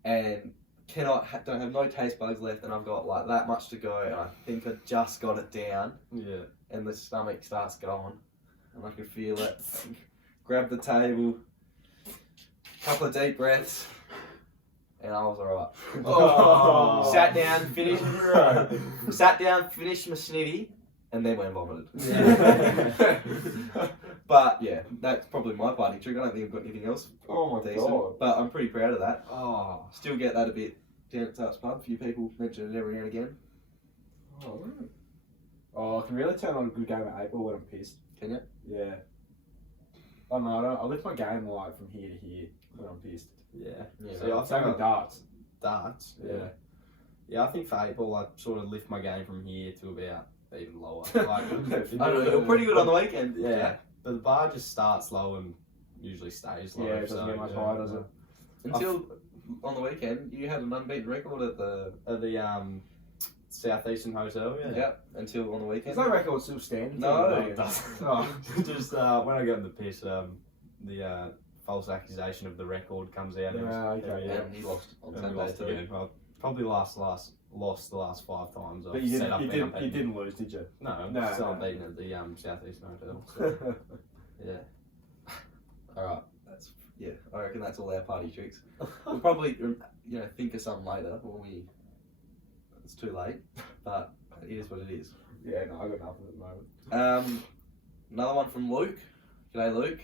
And don't have no taste buds left, and I've got like that much to go, and I think I just got it down. Yeah. And the stomach starts going, and I can feel it. Grab the table, couple of deep breaths, and I was alright. Oh. Sat down, finished my snitty, and then went and vomited. Yeah. But yeah, that's probably my party trick. I don't think I've got anything else Oh my decent, god. but I'm pretty proud of that. Oh. Still get that a bit down at Tarts Pub. A few people mention it every now and again. Oh, I can really turn on a good game of 8-ball when I'm pissed. Can you? Yeah. I don't know, I lift my game like from here to here when I'm pissed. Yeah. Yeah. See, I Same think with darts. darts. Yeah. Yeah, I think for 8-ball, I sort of lift my game from here to about even lower. Like, I don't know. You're pretty good on the weekend. Yeah. But the bar just starts low and usually stays low. Yeah, it doesn't get much higher, does it? Until on the weekend, you had an unbeaten record at the Southeastern Hotel, yeah. Yep. Until on the weekend. There's no record still standing. No, it doesn't. Oh. Just when I got in the piss, the false accusation of the record comes out. Yeah, okay, Yeah, and he lost on And we Saturday lost too. again. Well, probably lost the last 5 times. But you didn't lose, did you? No, No, still no. unbeaten at the Southeastern Hotel. So, yeah. All right. I reckon that's all our party tricks. We'll probably think of something later when it's too late, but it is what it is. Yeah, no, I got nothing at the moment. Another one from Luke. G'day, Luke.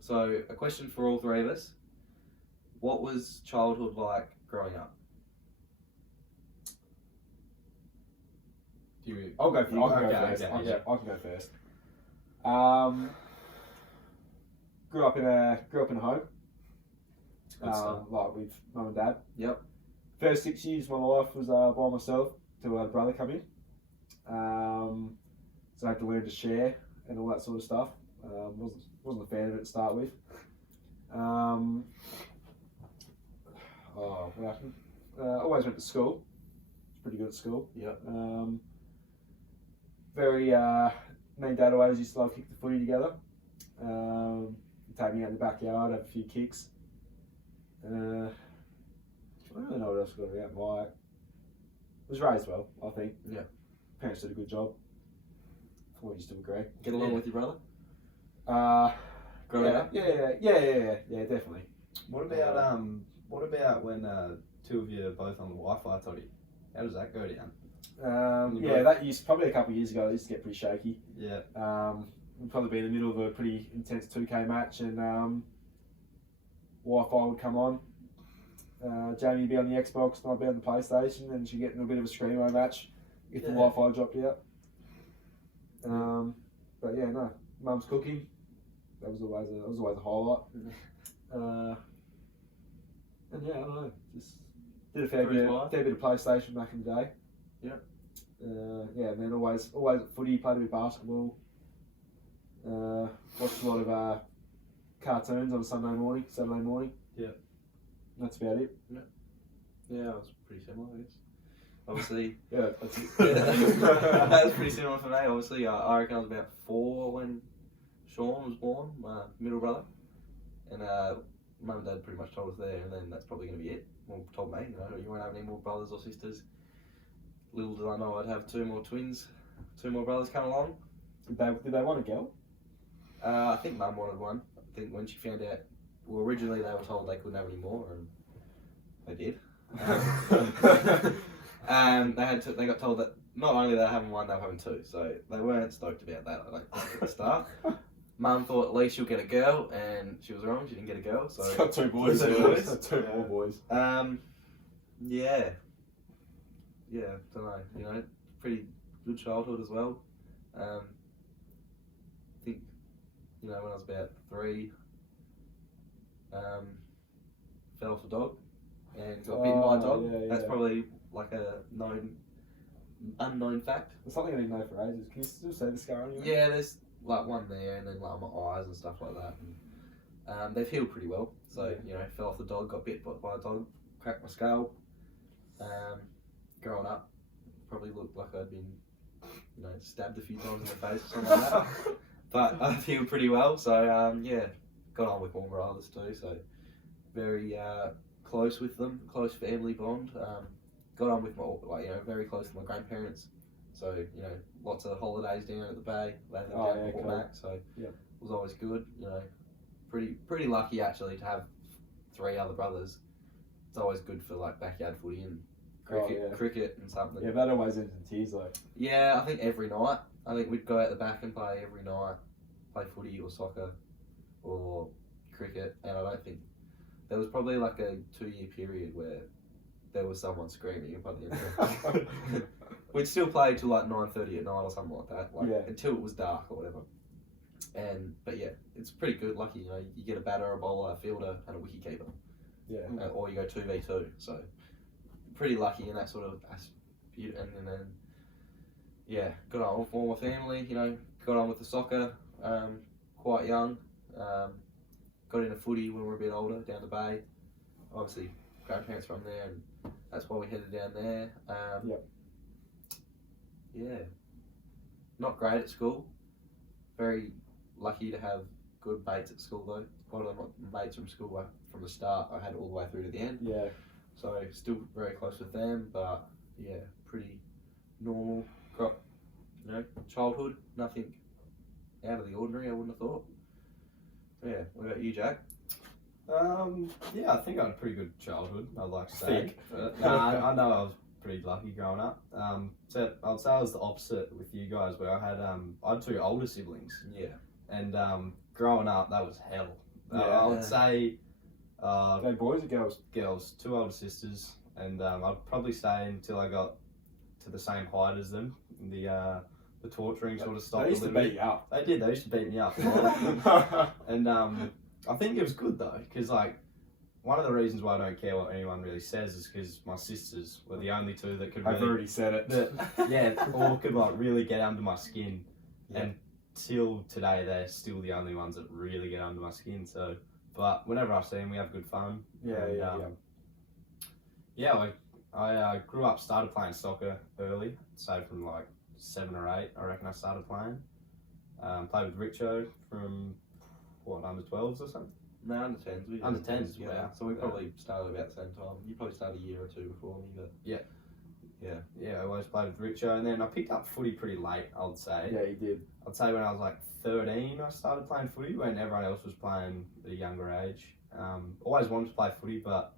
So a question for all three of us. What was childhood like growing up? I'll go first. Okay, I can go first. Grew up in a home. Good stuff. Like with mum and dad. Yep. First 6 years of my life was by myself till I had a brother come in. So I had to learn to share and all that sort of stuff. Wasn't a fan of it to start with. What happened? Always went to school. Pretty good at school. Yep. Me and Dad always used to love kick the footy together. Take me out in the backyard, have a few kicks. I don't really know what else I got around. Like, was raised well, I think. Yeah. Parents did a good job. What you still agree? Get along with your brother? Growing Yeah, up? yeah, definitely. What about when two of you are both on the Wi-Fi, Toddy? How does that go down? That used probably a couple of years ago. It used to get pretty shaky. Yeah. We'd probably be in the middle of a pretty intense 2K match, and Wi-Fi would come on. Jamie would be on the Xbox, and I'd be on the PlayStation, and she'd get in a bit of a screamo match if the Wi-Fi dropped out. But yeah, no, Mum's cooking. That was always a highlight. And yeah, I don't know, just did a fair bit of PlayStation back in the day. Yep. And then always at footy, played a bit of basketball. Watched a lot of cartoons on a Saturday morning. Yeah. That's about it. Yeah, I was pretty similar, I guess. Obviously, Yeah, that's it. that was pretty similar for me. Obviously, I reckon I was about 4 when Sean was born, my middle brother, and Mum and Dad pretty much told us there, and then that's probably going to be it. Well, told me, you won't have any more brothers or sisters. Little did I know I'd have 2 more twins, 2 more brothers come along. Did they want a girl? I think Mum wanted one. I think when she found out, well, originally they were told they couldn't have any more, and they did. They got told that not only they were having 1, they were having 2, so they weren't stoked about that, I don't think, at the start. Mum thought at least she'll get a girl, and she was wrong. She didn't get a girl. So It's got 2 boys. Two boys. It's got 2 more boys. Yeah, don't know. You know, pretty good childhood as well. I think, you know, when I was about 3, fell off a dog and got bitten by a dog. Yeah, That's probably like a unknown fact. It's something I didn't know for ages. Can you still say the scar on you? Yeah, there's like one there, and then like on my eyes and stuff like that. And, they've healed pretty well. So you know, fell off the dog, got bit by a dog, cracked my skull. Growing up, probably looked like I'd been, you know, stabbed a few times in the face or something like that. But I've healed pretty well. So yeah, got on with my brothers too. So very close with them, close family bond. Got on with my, like, you know, very close to my grandparents. So, you know, lots of holidays down at the bay, they lived down before cool. back, so Yep. it was always good. You know, pretty lucky actually to have 3 other brothers. It's always good for like backyard footy and cricket and something. Yeah, that always ends in tears though. Yeah, I think every night. I think we'd go out the back and play every night, play footy or soccer or cricket, and I don't think there was probably like a 2-year period where there was someone screaming by the end of it. We'd still play till like 9:30 at night or something like that, until it was dark or whatever. But yeah, it's pretty good. Lucky, you know, you get a batter, a bowler, a fielder, and a wicket keeper. Yeah. Or you go 2v2. So pretty lucky in that sort of aspect. And then yeah, got on with all my family. You know, got on with the soccer quite young. Got into footy when we were a bit older down the bay. Obviously, grandparents from there, and that's why we headed down there. Yeah, not great at school. Very lucky to have good mates at school though. A lot of my mates from school, from the start, I had all the way through to the end. Yeah. So still very close with them, but yeah, pretty normal. Got, you know, childhood, nothing out of the ordinary. I wouldn't have thought. Yeah. What about you, Jack? Yeah, I think I had a pretty good childhood, I'd like to say. I know I was pretty lucky growing up. So I'd say I was the opposite with you guys, where I had 2 older siblings. Yeah. And growing up, that was hell. Yeah. I would say They boys or girls? girls, 2 older sisters, and I'd probably say until I got to the same height as them, the torturing sort of stopped. They used to beat you up. They did. They used to beat me up. And I think it was good though, because like one of the reasons why I don't care what anyone really says is because my sisters were the only 2 that could I've really, already said it. or could like really get under my skin. Yeah. And till today, they're still the only ones that really get under my skin. So, but whenever I see them, we have good fun. I grew up, started playing soccer early, so from like 7 or 8, I reckon I started playing. Played with Richo from under 12s or something. No, under 10s. We Under 10s, yeah. wow. So we probably started about the same time. You probably started a year or 2 before me, but Yeah, I always played with Richo, and then I picked up footy pretty late, I'd say. Yeah, you did. I'd say when I was like 13, I started playing footy when everyone else was playing at a younger age. Always wanted to play footy, but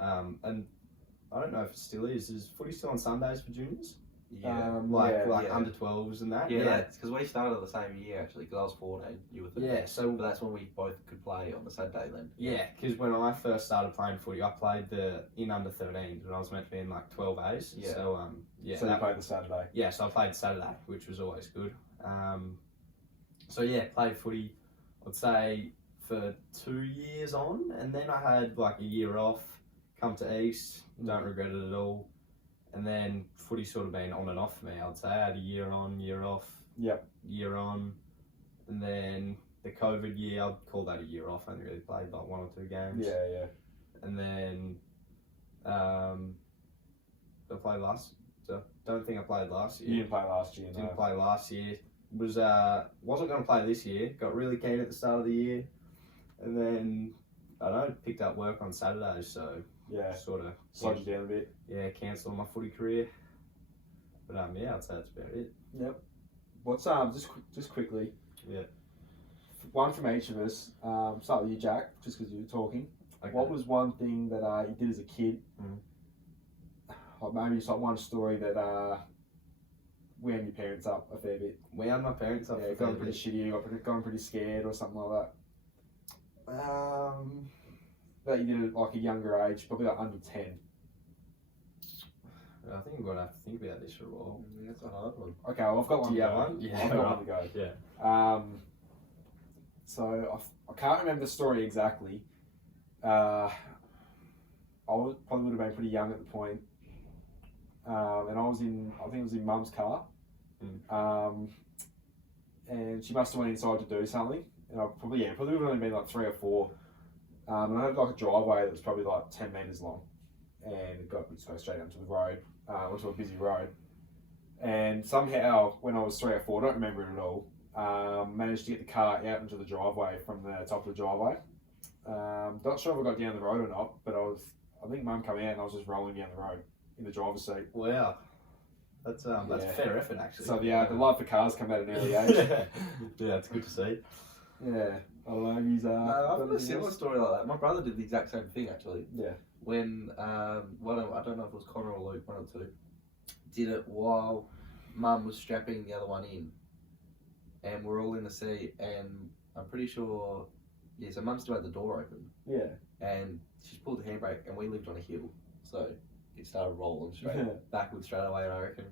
and I don't know if it still is. Is footy still on Sundays for juniors? yeah. Like under 12s and that. Yeah, it's because we started the same year actually. Because I was 14, you were 13. Yeah, so But that's when we both could play on the Saturday then. yeah, because when I first started playing footy, I played in under 13s when I was meant to be in like 12As. Yeah. So So you played the Saturday. yeah, so I played Saturday, which was always good. So yeah, played footy, I'd say for 2 years on, and then I had like a year off, come to East, don't regret it at all. And then footy sort of been on and off for me, I'd say. I had a year on, year off, year on, and then the COVID year, I'd call that a year off. I only really played like 1 or 2 games. Yeah. And then I played don't think I played last year. You didn't play last year, no. Didn't play last year. Wasn't going to play this year. Got really keen at the start of the year, and then I don't know, picked up work on Saturdays, so Yeah. sort of Slowed you down a bit. yeah, cancelled my footy career. But yeah, I'd say that's about it. Yep. What's just quickly. Yeah. One from each of us. Start with you, Jack, just because you were talking. Okay. What was one thing that you did as a kid? Or maybe just like one story that wound your parents up a fair bit? Wound my parents up. Yeah, gone pretty shitty, gone pretty scared or something like that. That you did at like a younger age, probably like under 10. I think I'm gonna have to think about this for a while. That's a hard one. Okay, well, I've got one. Do you to have go. one? Yeah, I've got one to go. Yeah. So I can't remember the story exactly. I probably would have been pretty young at the point. And I think it was in Mum's car. And she must have went inside to do something. And I probably would have only been like 3 or 4. And I had like a driveway that was probably like 10 metres long. And it got so straight onto the road, onto a busy road. And somehow, when I was 3 or 4, I don't remember it at all, managed to get the car out into the driveway from the top of the driveway. Not sure if I got down the road or not, but I think Mum came out and I was just rolling down the road in the driver's seat. Wow. That's a fair effort, actually. So the love for cars come at an early age. Yeah, it's good to see. Yeah. I don't know, he's No, I've got a similar story like that. My brother did the exact same thing actually. Yeah. When I don't know if it was Connor or Luke, one or two, did it while Mum was strapping the other one in, and we're all in the seat, and I'm pretty sure, yeah. So Mum still had the door open. Yeah. And she pulled the handbrake, and we lived on a hill, so it started rolling backwards straight away. And I reckon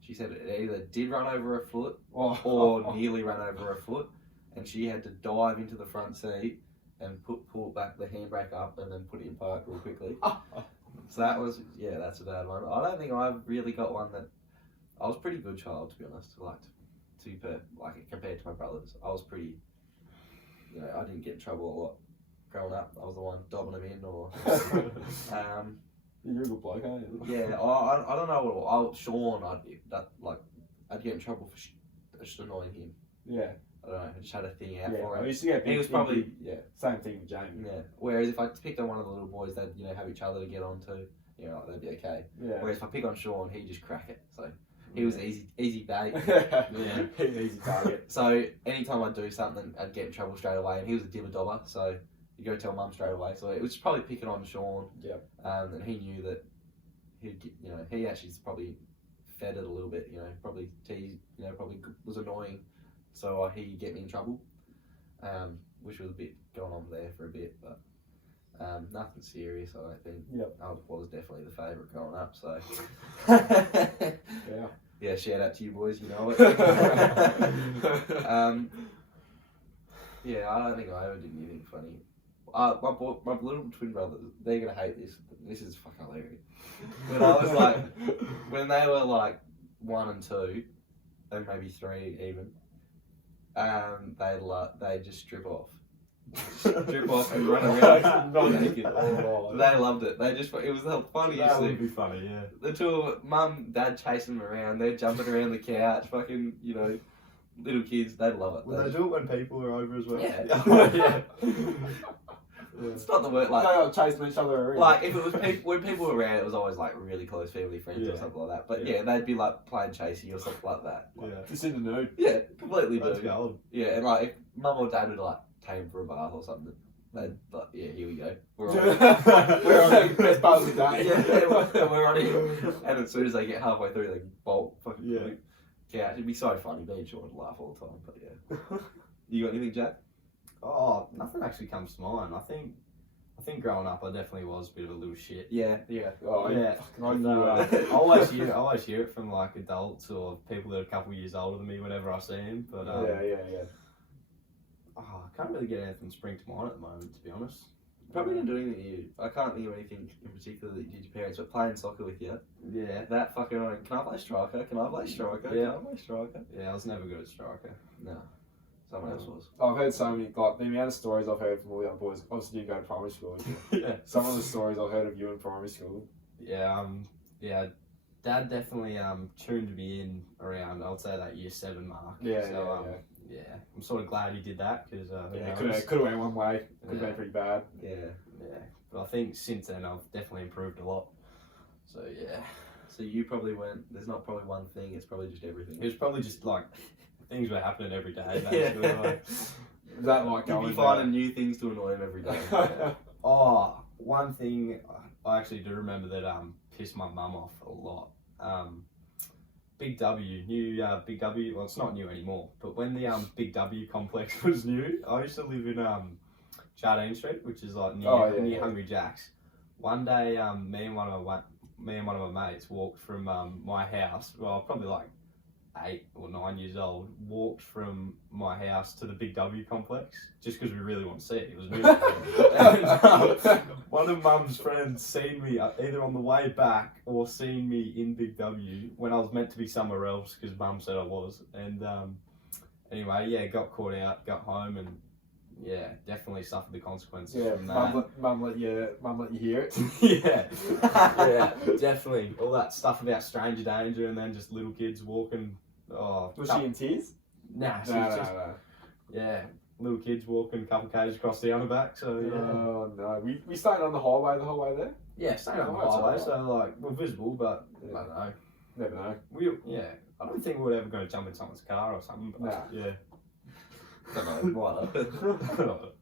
she said it either did run over her foot or nearly ran over her foot, and she had to dive into the front seat and pull back the handbrake up and then put it in park real quickly. So that's a bad one. I don't think I've really got one that. I was a pretty good child, to be honest. Compared to my brothers, I was pretty. I didn't get in trouble a lot growing up. I was the one dobbing them in, or. You're a good bloke, aren't you? Yeah, I don't know. Sean, I'd get in trouble for just annoying him. Yeah. I don't know. I just had a thing out Yeah, for him. I used to get He was probably same thing with Jamie. Yeah. Whereas if I picked on one of the little boys, they'd have each other to get onto. They'd be okay. Yeah. Whereas if I pick on Sean, he'd just crack it. So he was easy bait. Easy target. So anytime I'd do something, I'd get in trouble straight away, and he was a dibber dobber, so you go tell Mum straight away. So it was probably picking on Sean. Yep. And he knew that he'd get, he actually probably fed it a little bit. Probably teased. Probably was annoying. So he'd get me in trouble. Which was a bit going on there for a bit, but nothing serious, I don't think. Yep. I was definitely the favourite growing up, so. Yeah. Yeah, shout out to you boys, you know it. Yeah, I don't think I ever did anything funny. My little twin brothers, they're going to hate this. This is fucking hilarious. When I was when they were 1 and 2, and maybe 3 even, they'd just strip off. Strip off and run around naked. They loved it. It was the funniest That would thing. be funny, yeah. The two of them, Mum, Dad chasing them around. They're jumping around the couch. Fucking, little kids. They'd love it. Will they do it when people are over as well? Yeah. It's not the word They chasing each other around. if it was when people were around, it was always really close family friends or something like that. But they'd be playing chasey or something like that. Just in the nude. Yeah, completely That's nude. gold. Yeah, and if Mum or Dad would take him for a bath or something, they'd here we go. We're on We're on the best part of the day. Yeah, we're on it. And as soon as they get halfway through, they bolt fucking couch. It'd be so funny. Me and Sean would laugh all the time. But yeah, you got anything, Jack? Oh, nothing actually comes to mind. I think growing up, I definitely was a bit of a little shit. Yeah. Oh Yeah, I always hear it from adults or people that are a couple of years older than me whenever I see them. But yeah. I can't really get anything spring to mind at the moment, to be honest. Probably didn't do anything to you. I can't think of anything in particular that you did your parents, but playing soccer with you. Yeah. That fucking annoying. Can I play striker? Can I play striker? Yeah. Can I play striker? Yeah, I was never good at striker. No. Someone else was. I've heard so many, the amount of stories I've heard from all the other boys. Obviously, you go to primary school. Yeah. Some of the stories I've heard of you in primary school. Yeah, Dad definitely tuned me in around, I would say, that year 7 mark. Yeah, I'm sort of glad he did that because could have went one way. Could have been pretty bad. Yeah. But I think since then I've definitely improved a lot. So yeah. So you probably weren't. There's not probably one thing. It's probably just everything. It was probably just things were happening every day. Basically. Is that You'd be finding new things to annoy him every day. Oh, one thing I actually do remember that pissed my mum off a lot. Big W, new Big W. Well, it's not new anymore, but when the Big W complex was new, I used to live in Jardine Street, which is like near Hungry Jack's. One day, me and one of my mates walked from my house. Well, probably like 8 or 9 years old. Walked from my house to the Big W complex just because we really want to see it. It was new. And, one of Mum's friends seen me either on the way back or seen me in Big W when I was meant to be somewhere else because Mum said I was. And anyway, yeah, got caught out, got home, and yeah, definitely suffered the consequences from that. Mum let you hear it. yeah, definitely. All that stuff about stranger danger and then just little kids walking. Oh, Was she in tears? Nah, she was just, yeah, little kids walking a couple k's across the underback. So yeah. Oh no, we stayed on the highway the whole way there. Yeah, staying on the highway, so like we're visible, but I don't know. Never know. I don't think we were ever going to jump in someone's car or something. But Nah. Yeah. Don't know, might have.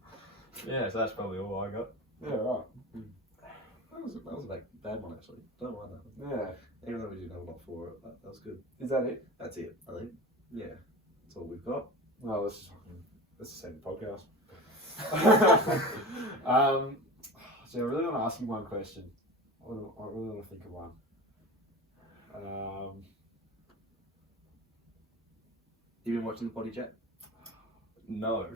Yeah, so that's probably all I got. Yeah, right. That was a bad one actually. Don't mind that one. Yeah. Even though we didn't have a lot for it, that was good. Is that it? That's it, I think. Yeah, that's all we've got. No, let's just end the podcast. So I really want to ask you one question. I really want to think of one. You been watching the Potty Chat? No,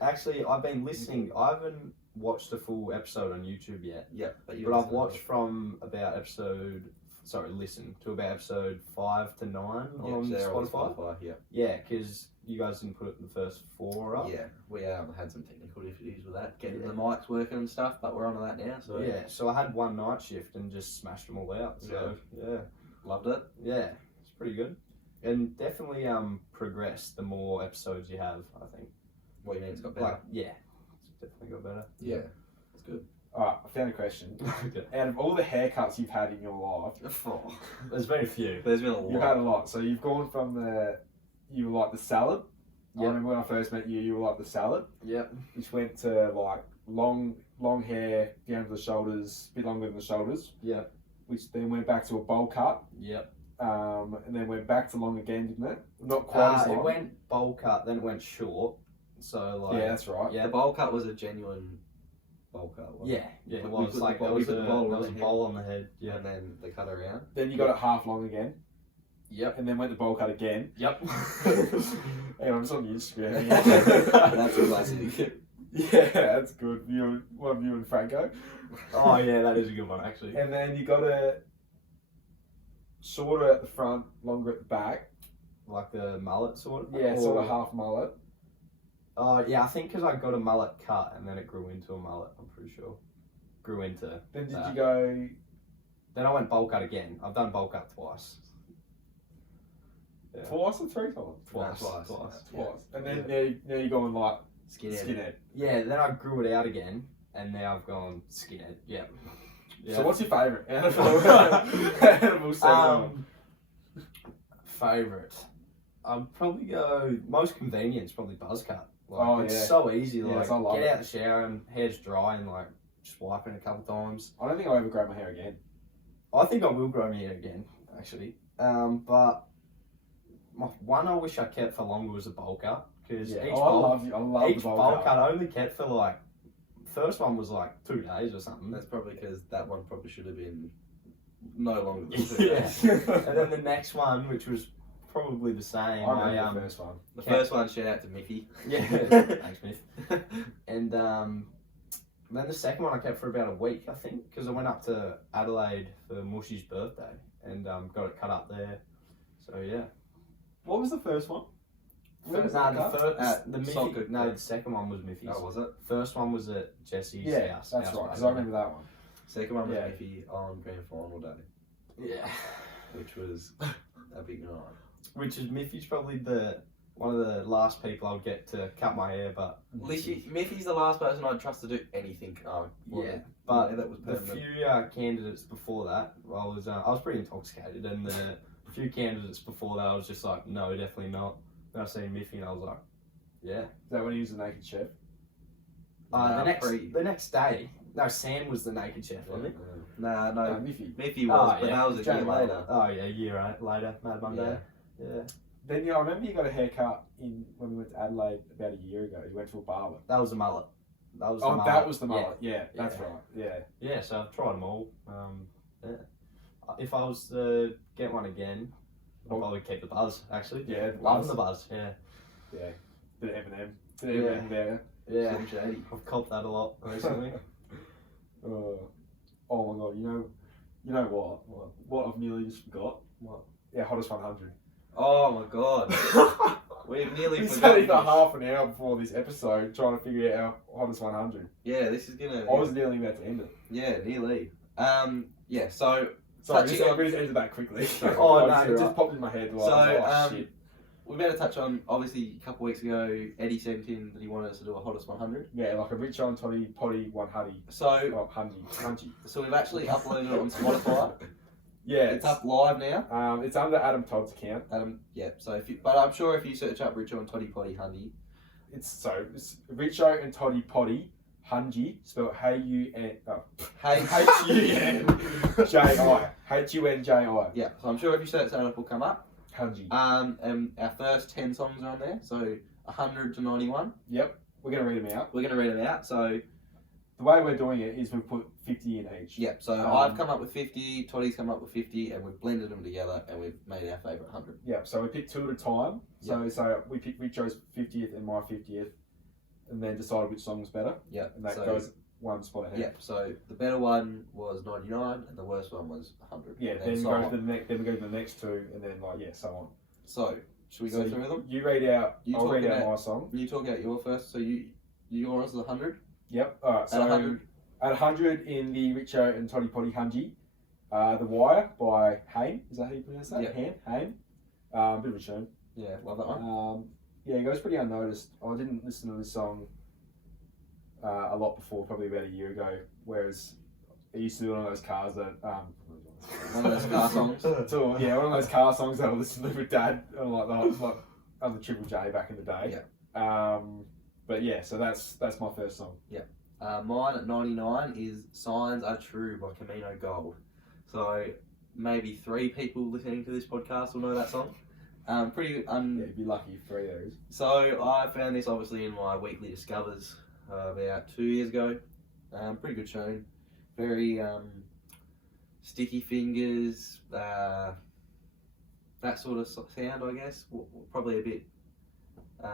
actually, I've been listening. I haven't watched a full episode on YouTube yet. Yeah, but I've watched from about listened to about episode 5 to 9 on Spotify. Yeah. Yeah, because you guys didn't put the first 4 up. Yeah, we had some technical difficulties with that, getting the mics working and stuff, but we're onto that now. So yeah, so I had one night shift and just smashed them all out. So yeah, loved it. Yeah, it's pretty good, and definitely progressed the more episodes you have. I think. What do you mean it's got better? Yeah, it's definitely got better. Yeah, it's good. Alright, I found a question. Okay. Out of all the haircuts you've had in your life, There's very few. There's been a lot. you've had a lot. So you've gone from you were like the salad. Yep. I remember when I first met you, you were like the salad, Yep. which went to like long hair down to the shoulders, a bit longer than the shoulders, Yep. which then went back to a bowl cut, Yep. and then went back to long again, didn't it? Not quite as long. It went bowl cut, then it went short. So like. Yeah, that's right. Yeah. The bowl cut was a genuine bowl cut. Wasn't Yeah, it? it We was put like the there bowl- was we put the bowl a on the head. bowl on the head. Yeah. And then they cut around. Then you got it half long again, Yep. and then went the bowl cut again. Yep. Hey, I'm just on Instagram. That's a classic. Yeah, that's good. One of you and Franco. Oh yeah, that is a good one actually. And then you got it shorter at the front, longer at the back. Like the mullet sort of. Yeah, sort of half mullet. Yeah, I think because I got a mullet cut and then it grew into a mullet. I'm pretty sure. Grew into. Then did that. you go? Then I went bowl cut again. I've done bowl cut twice. Yeah. Twice or 3 times? Twice. Twice. And then now you're going like skinhead. Yeah, then I grew it out again, and now I've gone skinhead. Yeah. So what's your favourite out of all 7? Favourite? I'd probably go most convenience. Probably buzz cut. Like, it's yeah. so easy. Like Yes, I love get it. out the shower and hair's dry and like just wiping a couple times. I don't think I'll ever grow my hair again. I think I will grow my hair again, actually. But one I wish I kept for longer was a bowl cut because Yeah. each I bowl, love each the bowl bowl cut. cut I only kept for like first one was like 2 days or something. That's probably because that one probably should have been no longer than 2 Yeah. days. And then the next one, which was probably the same. I remember the first one. The first one, shout out to Mickey. Yeah, thanks, Smith. And then the second one I kept for about a week, I think, because I went up to Adelaide for Mushy's birthday and got it cut up there. So yeah. What was the first one? Where was The Salt Miffy, Cook. no, the second one was Miffy's. Oh, was it? First one was at Jesse's Yeah, house. that's right, because I remember that one. Second one was Yeah. Mickey on grand final day, Yeah. which was a big night. Which is Miffy's probably one of the last people I'll get to cut my hair, but Mickey's the last person I'd trust to do anything. yeah. But that was the permanent. few candidates before that, I was pretty intoxicated, and the few candidates before that, I was just like, no, definitely not. Then I seen Miffy, and I was like, yeah. Is that when he was the naked chef? The next day, No, Sam was the naked chef, wasn't he? Nah, no. Miffy. Miffy was, but yeah. that was a year later. Oh yeah, a year later, Mad Monday. Yeah. Then I remember you got a haircut when we went to Adelaide about a year ago. You went to a barber. That was a mullet. That was The mullet. Yeah, that's Yeah. right. Yeah. Yeah, so I've tried them all. Yeah. If I was to get one again, I'd probably keep the buzz, actually. Yeah, Loving the buzz, yeah. Yeah. Bit of M&M. Bit of M&M there. Yeah. Slim Shady. I've copped that a lot recently. Oh my god, you know what? What I've nearly just forgot? What? Yeah, Hottest 100. Oh my god. We've nearly We sat forgotten. here for half an hour before this episode trying to figure out our Hottest 100. Yeah, this is gonna. I was nearly about to end it. Yeah, nearly. Yeah, so. Sorry, touching we on- just ended that quickly. Oh, no, it you're just right. popped in my head. So, Like, shit. we better touch on, obviously, a couple of weeks ago, Eddie sent in that he wanted us to do a Hottest 100. Yeah, like a Richo Toddy Poddy 100. So, Oh, Hungy. so we've actually uploaded it on Spotify. Yeah, It's up live now. It's under Adam Todd's account. Yeah, so but I'm sure if you search up Richo and Toddy Poddy Hundy, It's Richo and Toddy Poddy Hungy, spelled H-U-N-J-I. H-U-N-J-I. Yeah, so I'm sure if you search that up, will come up. Hungy. And our first 10 songs are on there, so 100 to 91. Yep, we're going to read them out. We're going to read them out, so The way we're doing it is we put 50 in each. yeah, so I've come up with 50, Toddy's come up with 50, and we've blended them together, and we've made our favourite 100. Yeah, so we picked two at a time. So we picked Richo's 50th and my 50th, and then decided which song was better, Yeah, and that so, goes one spot ahead. Yeah, so the better one was 99, and the worst one was 100. Yeah, and then we so go on. to the next. Then we go to the next two, and then so on. So, should we go through them? You read out. You I'll talk read out about- my song. You talk out your first, so yours is 100? Yep. All right. At So 100? at 100 in the Richo and Toddy Poddy Hungy, The Wire by Haim. Is that how you pronounce that? Yeah. Haim. Bit of a tune. Yeah, love that one. Yeah, it goes pretty unnoticed. I didn't listen to this song a lot before, probably about a year ago. Whereas it used to be one of those cars that One of those car songs. Yeah, one of those car songs that I listened to with Dad, like the Triple J back in the day. Yeah. But yeah, so that's my first song. Mine at 99 is Signs Are True by Camino Gold. So maybe 3 people listening to this podcast will know that song. Yeah, you'd be lucky if 3 there is. So I found this obviously in my weekly discovers about 2 years ago. Pretty good tune. Very sticky fingers, that sort of sound, I guess. Probably a bit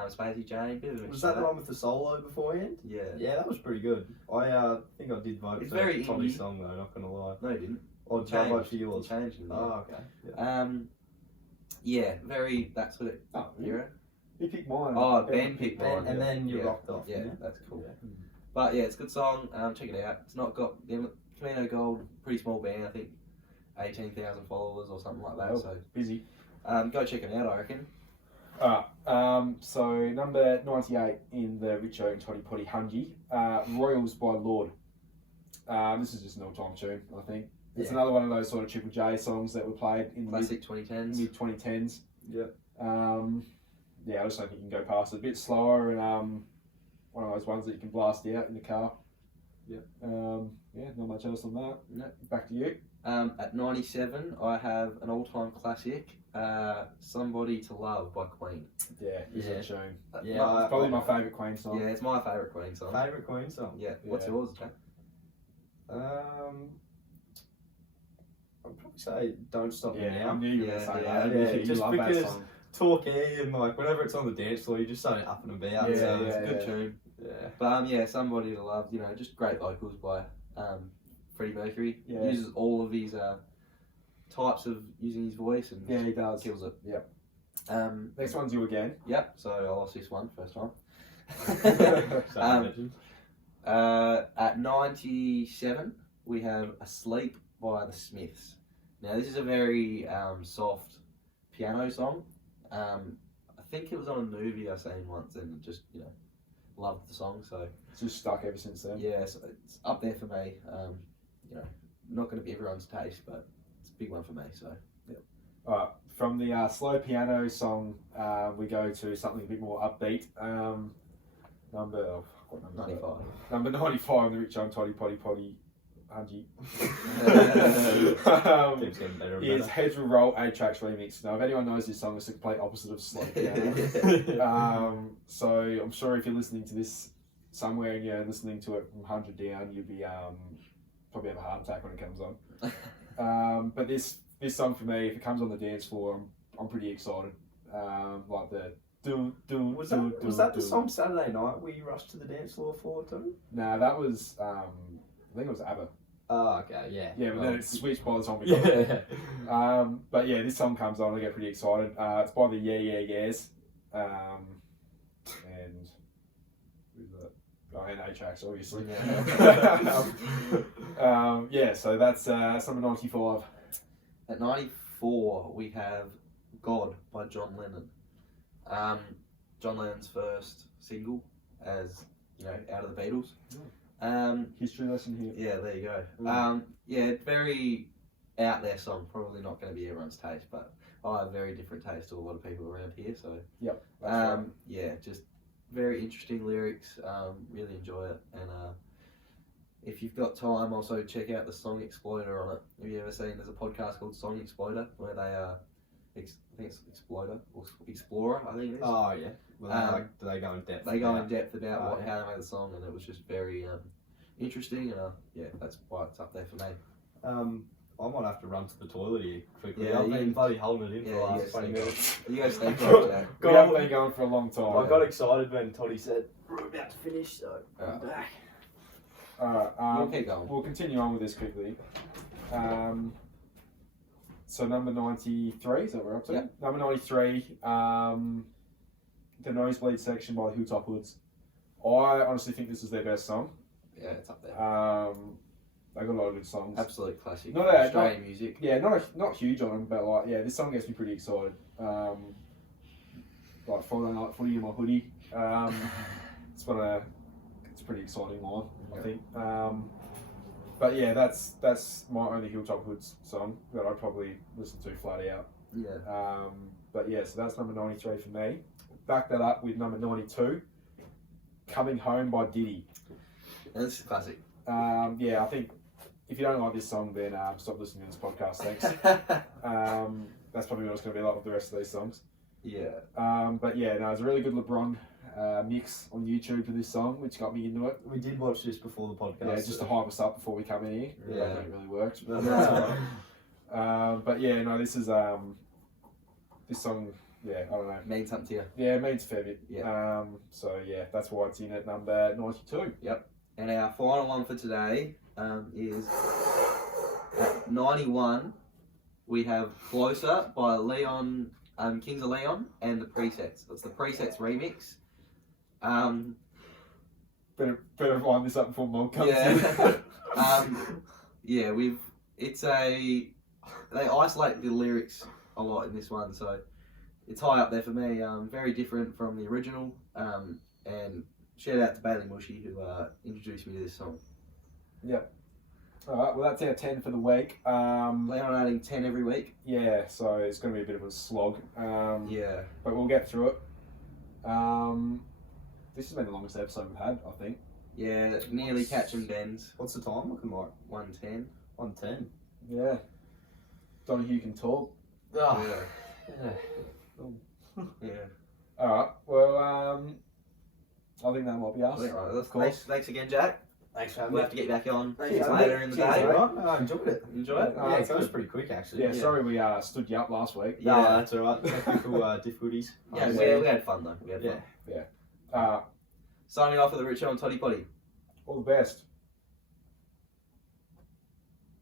Spacey Jane. Bit of a mix Was of that the one with the solo beforehand? Yeah. Yeah, that was pretty good. I think I did vote It's for very Toddy's indie. song though, not gonna lie. No, you didn't. Or did I vote for You yours? changed it. Oh, okay. Yeah. Yeah, very that sort of Oh, era. You picked mine. Oh, Ben picked mine. And then you Yeah. rocked off. Yeah, didn't you? that's cool. Yeah. But yeah, it's a good song. Check it out. It's not got Camino Gold, pretty small band. I think 18,000 followers or something like that. Oh, So busy. go check it out. I reckon. So number 98 in the Richo and Toddy Poddy Hungy, Royals by Lord. This is just an all-time tune, I think. It's another one of those sort of Triple J songs that were played in the Classic 2010s. mid 2010s. Yeah. Yeah, I just don't think you can go past it. A bit slower and one of those ones that you can blast out in the car. Yeah. Yeah, not much else on that. No. Back to you. At 97, I have an all-time classic, "Somebody to Love" by Queen. Yeah, this Yeah. is a tune. Yeah, It's probably my favourite Queen song. Yeah, it's my favourite Queen song. Favourite Queen song? Yeah. What's Yeah. yours, Jack? I'd probably say "Don't Stop Me Yeah, I Now." knew you were going to Yeah, say yeah, that. yeah, You just love that because- song. Talking and like whenever it's on the dance floor, you just start up and about. Yeah, so It's a yeah. good tune. yeah. But yeah, "Somebody to Love," just great vocals by Freddie Mercury. Yeah. Uses all of his types of using his voice and Yeah, he does. kills it. Yep. Next Next one's you again. Yep. So I lost this one first time. Same legend. At 97, we have "Asleep" by the Smiths. Now this is a very soft piano song. I think it was on a movie I seen once and just loved the song. So It's just stuck ever since then. yeah, so it's up there for me. Not going to be everyone's taste, but it's a big one for me. So Alright, from the slow piano song, we go to something a bit more upbeat. What number? 95. Number 95, the Richo Toddy Poddy Hungy. Keeps getting better and Is better. Heads Will Roll 8 Tracks remix. Now, if anyone knows this song, it's the complete opposite of Slow Piano. So I'm sure if you're listening to this somewhere and you're listening to it from 100 down, you'd be probably have a heart attack when it comes on. But this song for me, if it comes on the dance floor, I'm pretty excited. Like the Was that the song Saturday Night we rushed to the dance floor for too? Nah, that was I think it was ABBA. Oh, okay, yeah. Yeah, but then it switched by the time we got there. But yeah, this song comes on, I get pretty excited. It's by the Yeah Yeah Yeahs. And who's that? Oh, and A-Tracks, obviously. Yeah, so that's number 95. At 94, we have God by John Lennon. John Lennon's first single as, out of the Beatles. History lesson here. Yeah, there you go. Yeah, very out there song. Probably not going to be everyone's taste, but I have a very different taste to a lot of people around here. So Yep. That's right. yeah, just very interesting lyrics. Really enjoy it, and if you've got time, also check out the Song Exploder on it. Have you ever seen? There's a podcast called Song Exploder where they I think it's Exploder or Explorer. I think it is. Oh, yeah. Well, do they go in depth? They go in depth about yeah. how they made the song, and it was just very interesting. And yeah, that's why it's up there for me. I might have to run to the toilet here quickly. Yeah, I've been bloody holding it in for the Yeah, last 20 minutes. You guys stay quiet, Jack. We haven't been going for a long time. I got excited when Toddy said, we're about to finish, so I'm Alright. back. Alright, We'll keep going. We'll continue on with this quickly. So number 93, is that what we're up to? Yep. Number 93, The Nosebleed Section by the Hilltop Hoods. I honestly think this is their best song. Yeah, it's up there. They got a lot of good songs. Absolute classic. Not that- Australian music. Yeah, not huge on them, but like, yeah, this song gets me pretty excited. Like Friday night footy in my hoodie. It's a pretty exciting line, I think. But yeah, that's my only Hilltop Hoods song that I'd probably listen to flat out. Yeah. But yeah, so that's number 93 for me. Back that up with number 92, Coming Home by Diddy. And this is classic. Yeah, I think if you don't like this song, then stop listening to this podcast, thanks. That's probably what it's going to be like with the rest of these songs. Yeah. But yeah, no, it's a really good LeBron mix on YouTube for this song, which got me into it. We did watch this before the podcast. Yeah, just to hype us up before we come in here. Yeah. I don't think it really worked. But, No. but yeah, no, this is this song. Yeah, I don't know. Means something to you. Yeah, it means a fair bit. Yeah. So yeah, that's why it's in at number 92. And our final one for today is at 91. We have Closer by Leon, Kings of Leon, and the Presets. It's the Presets remix. Better line this up before Mom comes in. Yeah. They isolate the lyrics a lot in this one, so it's high up there for me. Very different from the original. And shout out to Bailey Mushy who introduced me to this song. Alright, well that's our 10 for the week. Leon adding 10 every week. Yeah, so it's going to be a bit of a slog. Yeah. But we'll get through it. This has been the longest episode we've had, I think. Yeah, nearly catching Ben's. What's the time looking like? 110. 110. Yeah. Donahue can talk. Oh. Yeah. Yeah. Yeah. Alright, well, I think that might be us. Right, thanks again, Jack. Thanks for having We'll me. have to get back on Thanks, later in the Cheers, day. mate. I enjoyed it. Enjoy it. Yeah, it goes pretty quick actually. Yeah, sorry we stood you up last week. No, that's alright. Typical diff hoodies. Yeah, we had fun though. We had fun. Yeah. Signing off with the Richo Toddy Poddy. All the best.